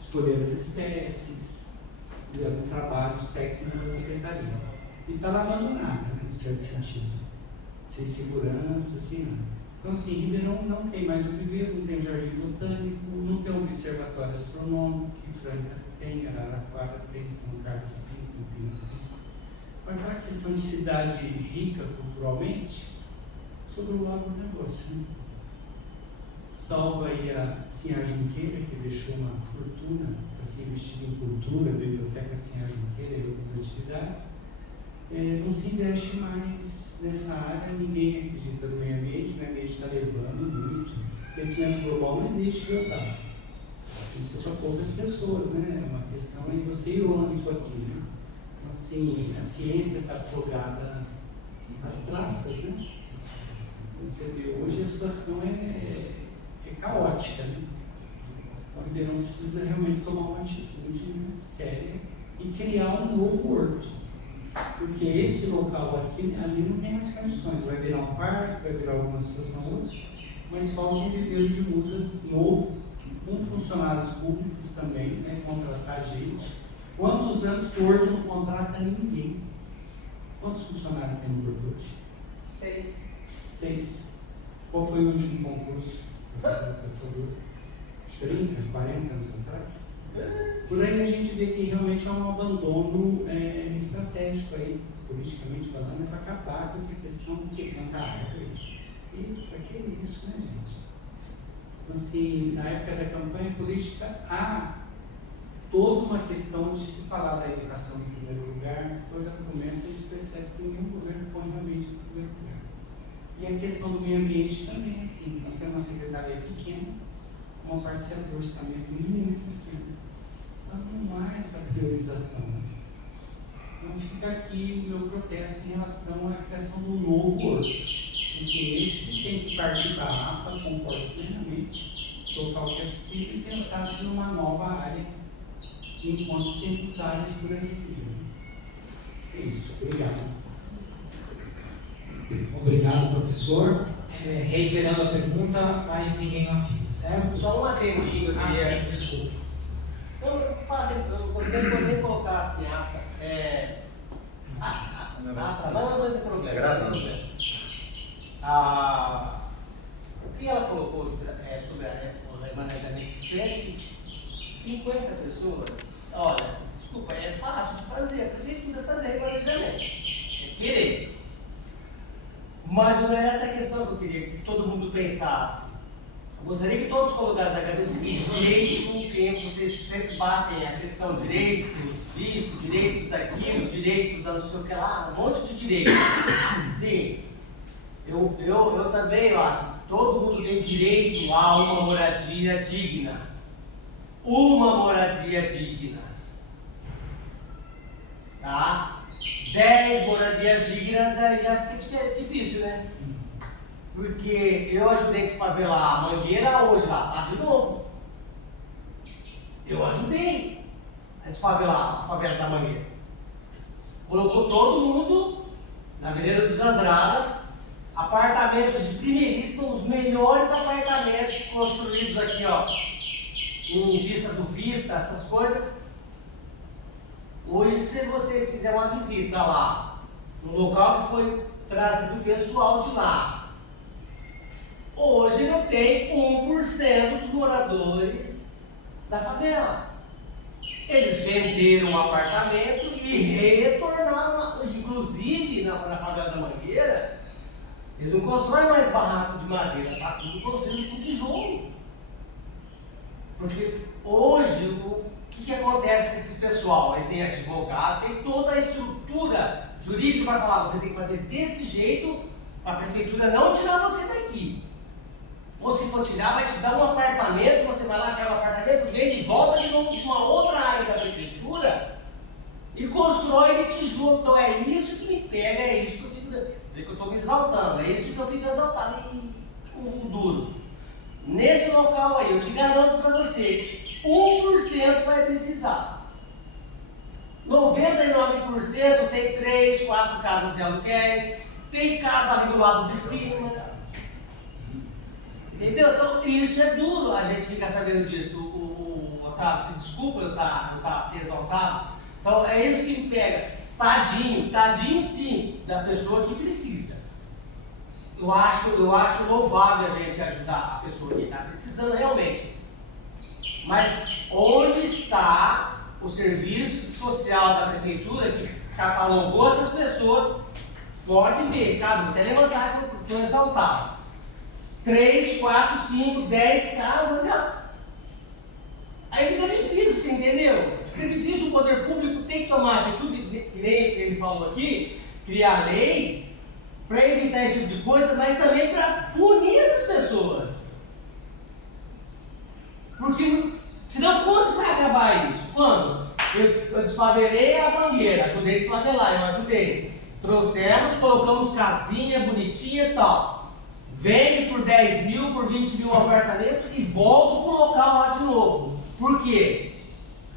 Escolher as espécies, fizeram trabalhos técnicos da secretaria. E está lá abandonada, né, no certo sentido. Sem segurança, assim, não. Então, assim, Ribeirão não tem mais um viveiro, não tem um jardim botânico, não tem um observatório astronômico, que Franca tem, Araraquara tem, São Carlos tem, Campinas tem. Mas aquela questão de cidade rica culturalmente, sobre o agronegócio, né? Salva aí a Sinhá Junqueira, que deixou uma fortuna para se investir em cultura, biblioteca Sinhá Junqueira e outras atividades. não se investe mais nessa área, ninguém acredita no meio ambiente, o meio ambiente está levando muito. O aquecimento global não existe, viu, Otávio? Isso é para poucas pessoas, né? É uma questão aí, você irônico aqui, né? Então, assim, a ciência está jogada às traças, né? Você vê, hoje a situação é caótica, né? Então, o Ribeirão precisa realmente tomar uma atitude, né, séria e criar um novo horto. Porque esse local aqui, ali não tem mais condições. Vai virar um parque, vai virar alguma situação outra, mas falta um viveiro de mudas novo, com funcionários públicos também, né, contratar gente. Quantos anos que o horto não contrata ninguém? Quantos funcionários tem no horto hoje? 6. 6. Qual foi o último concurso? 30, 40 anos atrás? Por aí a gente vê que realmente é um abandono estratégico aí, politicamente falando, para acabar com essa questão do que plantar árvore. E para que isso, né, gente? Então, assim, na época da campanha política, há toda uma questão de se falar da educação em primeiro lugar, depois ela começa e a gente percebe que nenhum governo põe realmente em primeiro lugar. E a questão do meio ambiente também, assim, nós temos uma secretaria pequena, uma parcela do orçamento muito pequena. Então não há essa priorização. Então fica aqui o meu protesto em relação à criação do novo horto. Porque esse tem que partir da APA, concordo plenamente, tocar o que é possível e pensar-se numa nova área, enquanto tem muitas áreas por aí. É isso, obrigado. Obrigado, professor. Reiterando a pergunta, mas ninguém na fila, certo? Só um adendinho que sim, desculpa. Eu gostaria de poder colocar assim, mas não vai ter problema. O que ela colocou sobre o remanejamento de 150 pessoas, olha, desculpa, é fácil de fazer, a prefeitura fazer remanejamento, é querer. Mas não é essa a questão que eu queria que todo mundo pensasse. Eu gostaria que todos colocassem a cabeça do seguinte: direitos com o tempo, vocês sempre batem a questão direitos disso, direitos daquilo, direito da não sei o que lá, um monte de direitos. Sim, eu também acho que todo mundo tem direito a uma moradia digna. Uma moradia digna. Tá? 10 moradias dignas aí já fica difícil, né? Porque eu ajudei a desfavelar a Mangueira hoje lá, tá de novo. Eu ajudei a desfavelar a favela da Mangueira. Colocou todo mundo na Avenida dos Andradas, apartamentos de primeiríssima, os melhores apartamentos construídos aqui, ó, em vista do Vita, essas coisas. Hoje, se você fizer uma visita lá, no local que foi trazido o pessoal de lá, hoje não tem 1% dos moradores da favela. Eles venderam um apartamento e retornaram, inclusive na favela da Mangueira, eles não constroem mais barraco de madeira, está tudo construído com tijolo. Porque hoje, o que acontece com esse pessoal? Ele tem advogado, tem toda a estrutura jurídica para falar, você tem que fazer desse jeito, para a prefeitura não tirar você daqui. Ou se for tirar, vai te dar um apartamento, você vai lá, pega o apartamento, vende e volta de novo de uma outra área da prefeitura e constrói de tijolo. Então é isso que me pega, é isso que eu fico. Você vê que eu estou me exaltando, é isso que eu fico exaltado e com duro. Nesse local aí, eu te garanto para vocês, 1% vai precisar. 99% tem 3, 4 casas de aluguéis, tem casa ali do lado de cima. Entendeu? Então isso é duro, a gente fica sabendo disso. O Otávio, se desculpa eu estar se exaltado. Então é isso que me pega. Tadinho sim, da pessoa que precisa. Eu acho louvável a gente ajudar a pessoa que está precisando realmente. Mas onde está o serviço social da prefeitura que catalogou essas pessoas? Pode ver, cada um até levantar que eu estou exaltado. 3, 4, 5, 10 casas já. Aí fica difícil, você entendeu? Fica difícil, o poder público tem que tomar atitude, que nem ele falou aqui, criar leis para evitar esse tipo de coisa, mas também para punir essas pessoas. Porque, senão, quando vai acabar isso? Quando? Eu desfavelei a Mangueira, ajudei a desfavelar, eu ajudei. Trouxemos, colocamos casinha bonitinha e tal. Vende por 10 mil, por 20 mil apartamento e volta pro local lá de novo. Por quê?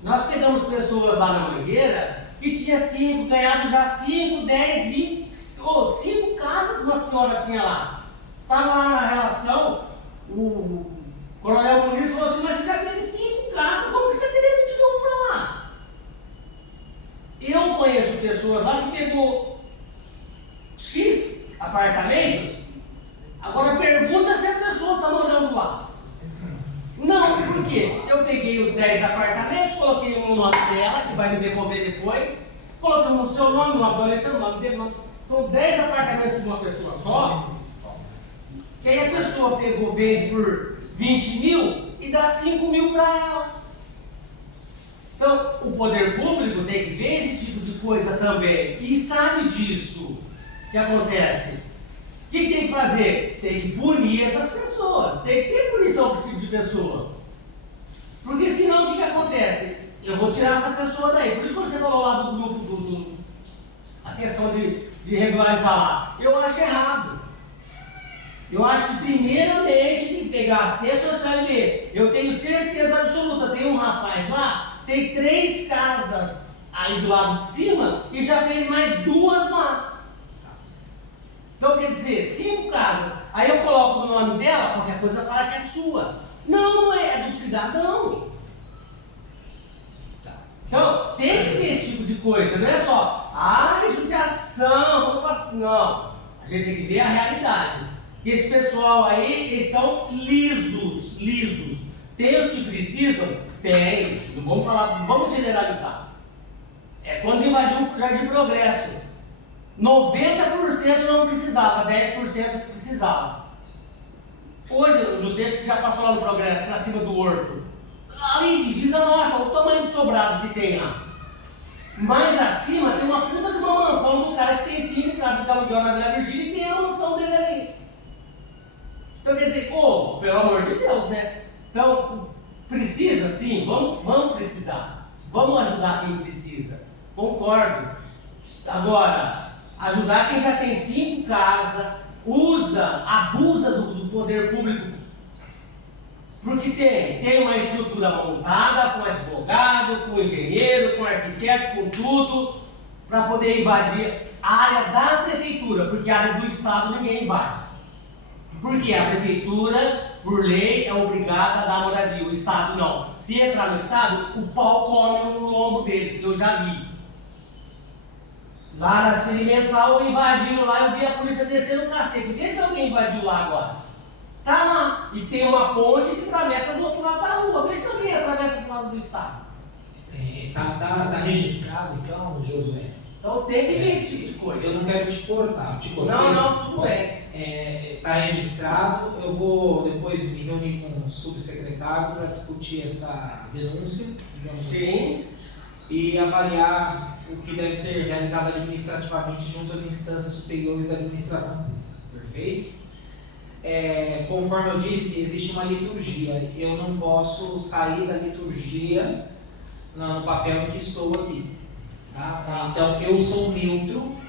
Nós pegamos pessoas lá na Mangueira que tinha 5, ganhado já 5, 10, 20, 5 casas uma senhora tinha lá. Estava lá na relação, o Coronel Muniz falou assim, mas você já teve 5 casas, como que você teria 21 para lá? Eu conheço pessoas lá que pegou X apartamentos, agora pergunta se a pessoa está morando lá. Não, por quê? Eu peguei os 10 apartamentos, coloquei um no nome dela, que vai me devolver depois, coloquei no seu nome, no nome do Alexandre, no nome dele, então 10 apartamentos de uma pessoa só, que aí a pessoa pegou, vende por 20 mil e dá 5 mil para ela. Então, o poder público tem que ver esse tipo de coisa também, e sabe disso que acontece. O que tem que fazer? Tem que punir essas pessoas. Tem que ter punição para esse tipo de pessoa. Porque senão o que acontece? Eu vou tirar essa pessoa daí. Por isso que você falou lá do grupo, a questão de regularizar lá. Eu acho errado. Eu acho que primeiramente tem que pegar as redes sociais e ver. Eu tenho certeza absoluta, tem um rapaz lá, tem 3 casas aí do lado de cima e já fez mais 2 lá. Então, quer dizer, 5 casas, aí eu coloco o nome dela, qualquer coisa fala que é sua. Não é do cidadão. Então, tem que ver esse tipo de coisa, não é só, judiação, não. A gente tem que ver a realidade. Esse pessoal aí, eles são lisos. Tem os que precisam? Tem. Não vamos falar, não vamos generalizar. É quando invadiu o Jardim Progresso. 90% não precisava, 10% precisava. Hoje, eu não sei se você já passou lá no Progresso, para cima do Horto. Ali, divisa nossa, o tamanho do sobrado que tem lá. Mais acima tem uma puta de uma mansão do cara que tem 5 casas de aluguel na Vila Virgínia e tem a mansão dele ali. Então quer dizer, pelo amor de Deus, né? Então, precisa sim, vamos precisar. Vamos ajudar quem precisa. Concordo. Agora, ajudar quem já tem 5 casas, abusa do poder público. Porque tem uma estrutura montada com advogado, com engenheiro, com arquiteto, com tudo, para poder invadir a área da prefeitura, porque a área do Estado ninguém invade. Porque a prefeitura, por lei, é obrigada a dar moradia, o Estado não. Se entrar no Estado, o pau come no lombo deles, eu já vi. Lá na Experimental, invadindo lá, eu vi a polícia descendo o cacete. Vê se alguém invadiu lá agora. Tá lá. E tem uma ponte que atravessa do outro lado da rua. Vê se alguém atravessa do lado do Estado. Tá registrado então, Josué? Então tem que ver esse tipo de coisa. Eu não quero te cortar. Não, tudo bem. Está registrado, eu vou depois me reunir com o subsecretário para discutir essa denúncia, digamos assim, e avaliar o que deve ser realizado administrativamente junto às instâncias superiores da administração pública. Perfeito? Conforme eu disse, existe uma liturgia. Eu não posso sair da liturgia no papel em que estou aqui. Tá? Então, eu sou neutro.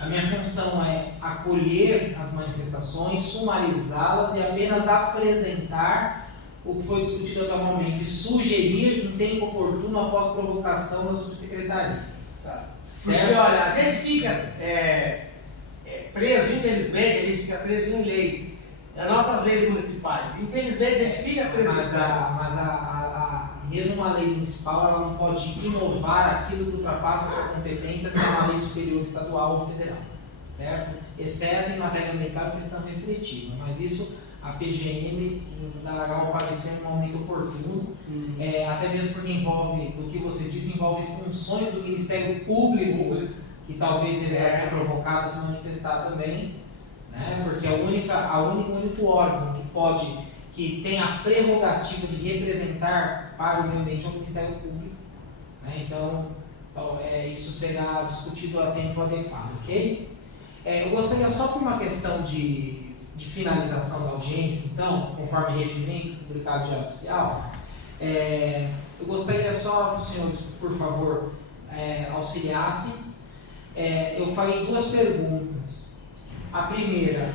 A minha função é acolher as manifestações, sumarizá-las e apenas apresentar o que foi discutido atualmente e sugerir em tempo oportuno após provocação da subsecretaria. Porque, olha, a gente fica preso, infelizmente, a gente fica preso em leis, nas nossas leis municipais. Infelizmente, a gente fica preso. Mesmo uma lei municipal, ela não pode inovar aquilo que ultrapassa a sua competência se é uma lei superior estadual ou federal, certo? Exceto em matéria ambiental e questão restritiva, mas isso a PGM dará o parecer no momento oportuno, até mesmo porque envolve, do que você disse, envolve funções do Ministério Público, que talvez deverá ser provocado a se manifestar também, né? Porque o único órgão que tem a prerrogativa de representar para o meio ambiente é o Ministério Público, né? Então, Então, isso será discutido a tempo adequado, ok? Eu gostaria só por uma questão de finalização da audiência, então, conforme regimento publicado já oficial, eu gostaria só que os senhores, por favor, auxiliassem. Eu farei 2 perguntas. A primeira,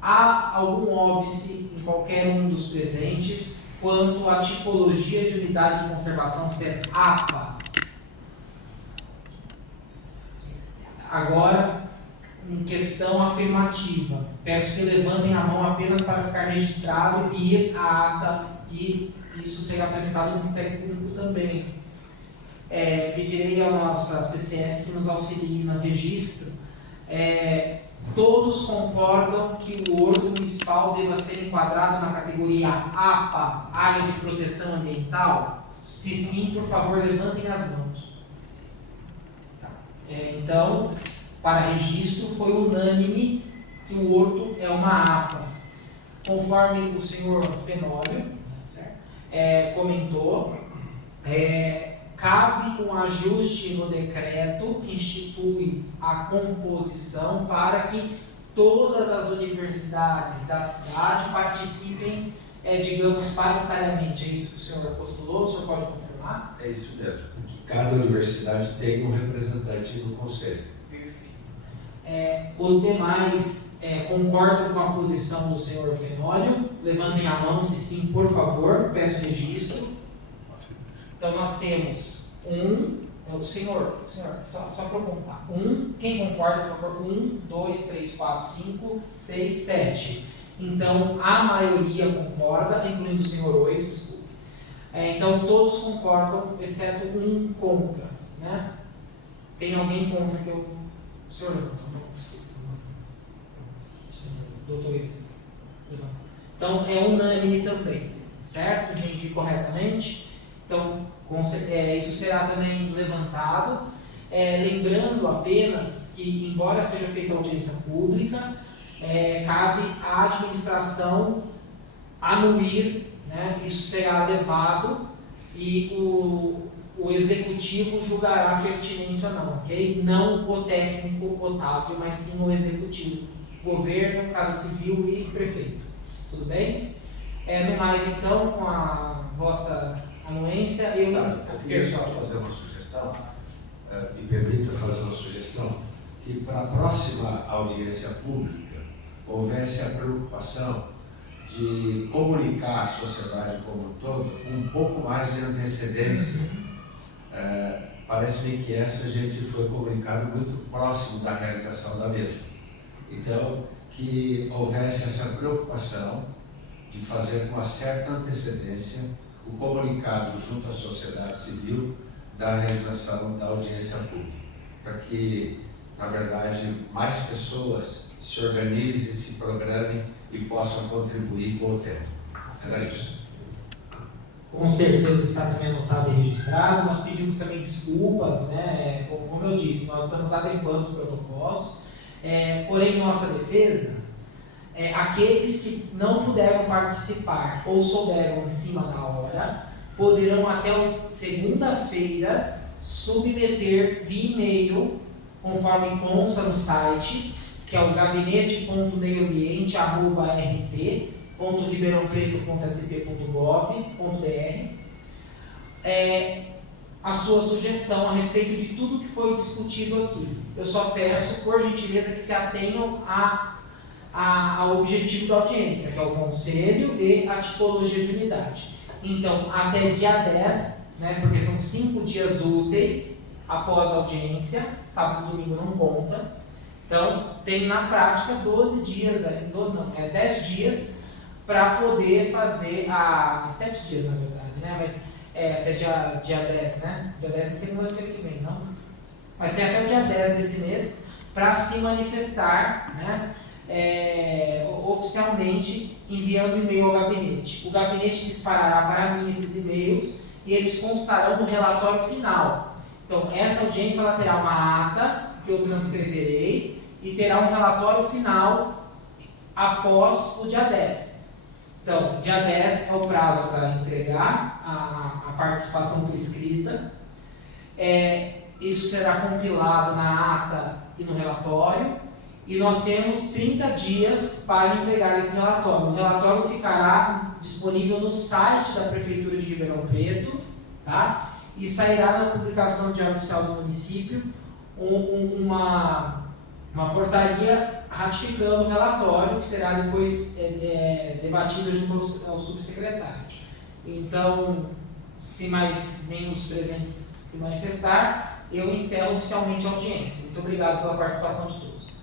há algum óbice em qualquer um dos presentes quanto à tipologia de unidade de conservação ser APA? Agora, em questão afirmativa, peço que levantem a mão apenas para ficar registrado e ir à ata, e isso será apresentado no Ministério Público também. Pedirei à nossa CCS que nos auxilie no registro. Todos concordam que o horto municipal deva ser enquadrado na categoria APA, Área de Proteção Ambiental? Se sim, por favor, levantem as mãos. Então, para registro, foi unânime que o horto é uma APA. Conforme o senhor Fenólio comentou, cabe um ajuste no decreto que institui a composição para que todas as universidades da cidade participem, digamos, paritariamente. É isso que o senhor postulou? O senhor pode confirmar? É isso mesmo. Que cada universidade tem um representante no conselho. Perfeito. Os demais concordam com a posição do senhor Fenólio? Levantem a mão, se sim, por favor, peço registro. Então nós temos o senhor, só para eu contar. Quem concorda, por favor? 1, 2, 3, 4, 5, 6, 7. Então a maioria concorda, incluindo o senhor 8, desculpe. Então todos concordam, exceto um contra, né? Tem alguém contra que eu... O senhor levantou a mão, desculpe. Doutor Elias, levantou. Então é unânime também, certo? Entendi corretamente? Então, isso será também levantado. Lembrando apenas que, embora seja feita audiência pública, cabe à administração anuir, né? Isso será levado e o executivo julgará a pertinência ou não, ok? Não o técnico Otávio, mas sim o executivo, governo, Casa Civil e prefeito. Tudo bem? No mais, então, com a vossa anuência, eu queria só fazer uma sugestão, me permita fazer uma sugestão, que para a próxima audiência pública houvesse a preocupação de comunicar à sociedade como um todo com um pouco mais de antecedência. Parece-me que essa a gente foi comunicado muito próximo da realização da mesma. Então, que houvesse essa preocupação de fazer com uma certa antecedência o comunicado junto à sociedade civil da realização da audiência pública, para que, na verdade, mais pessoas se organizem, se programem e possam contribuir com o tempo. Será isso? Com certeza está também anotado e registrado. Nós pedimos também desculpas, né? Como eu disse, nós estamos adequando os protocolos, porém, nossa defesa, aqueles que não puderam participar ou souberam em cima da hora, poderão até segunda-feira submeter via e-mail, conforme consta no site, que é o gabinete.meioambiente@rt.ribeirãopreto.sp.gov.br, a sua sugestão a respeito de tudo que foi discutido aqui. Eu só peço, por gentileza, que se atenham ao objetivo da audiência, que é o conselho e a tipologia de unidade. Então, até dia 10, né, porque são 5 dias úteis após a audiência, sábado e domingo não conta. Então, tem na prática 12 dias, 10 dias para poder fazer 7 dias, na verdade, né? Mas até dia 10, né? Dia 10 é segunda-feira que vem, não? Mas tem até o dia 10 desse mês para se manifestar, né? Oficialmente enviando e-mail ao gabinete. O gabinete disparará para mim esses e-mails e eles constarão no relatório final. Então, essa audiência ela terá uma ata que eu transcreverei e terá um relatório final após o dia 10. Então, dia 10 é o prazo para entregar a participação por escrita. Isso será compilado na ata e no relatório, e nós temos 30 dias para entregar esse relatório. O relatório ficará disponível no site da Prefeitura de Ribeirão Preto, tá? E sairá na publicação do Diário Oficial do município uma portaria ratificando o relatório, que será depois debatido junto ao subsecretário. Então, se mais nenhum dos presentes se manifestar, eu encerro oficialmente a audiência. Muito obrigado pela participação de todos.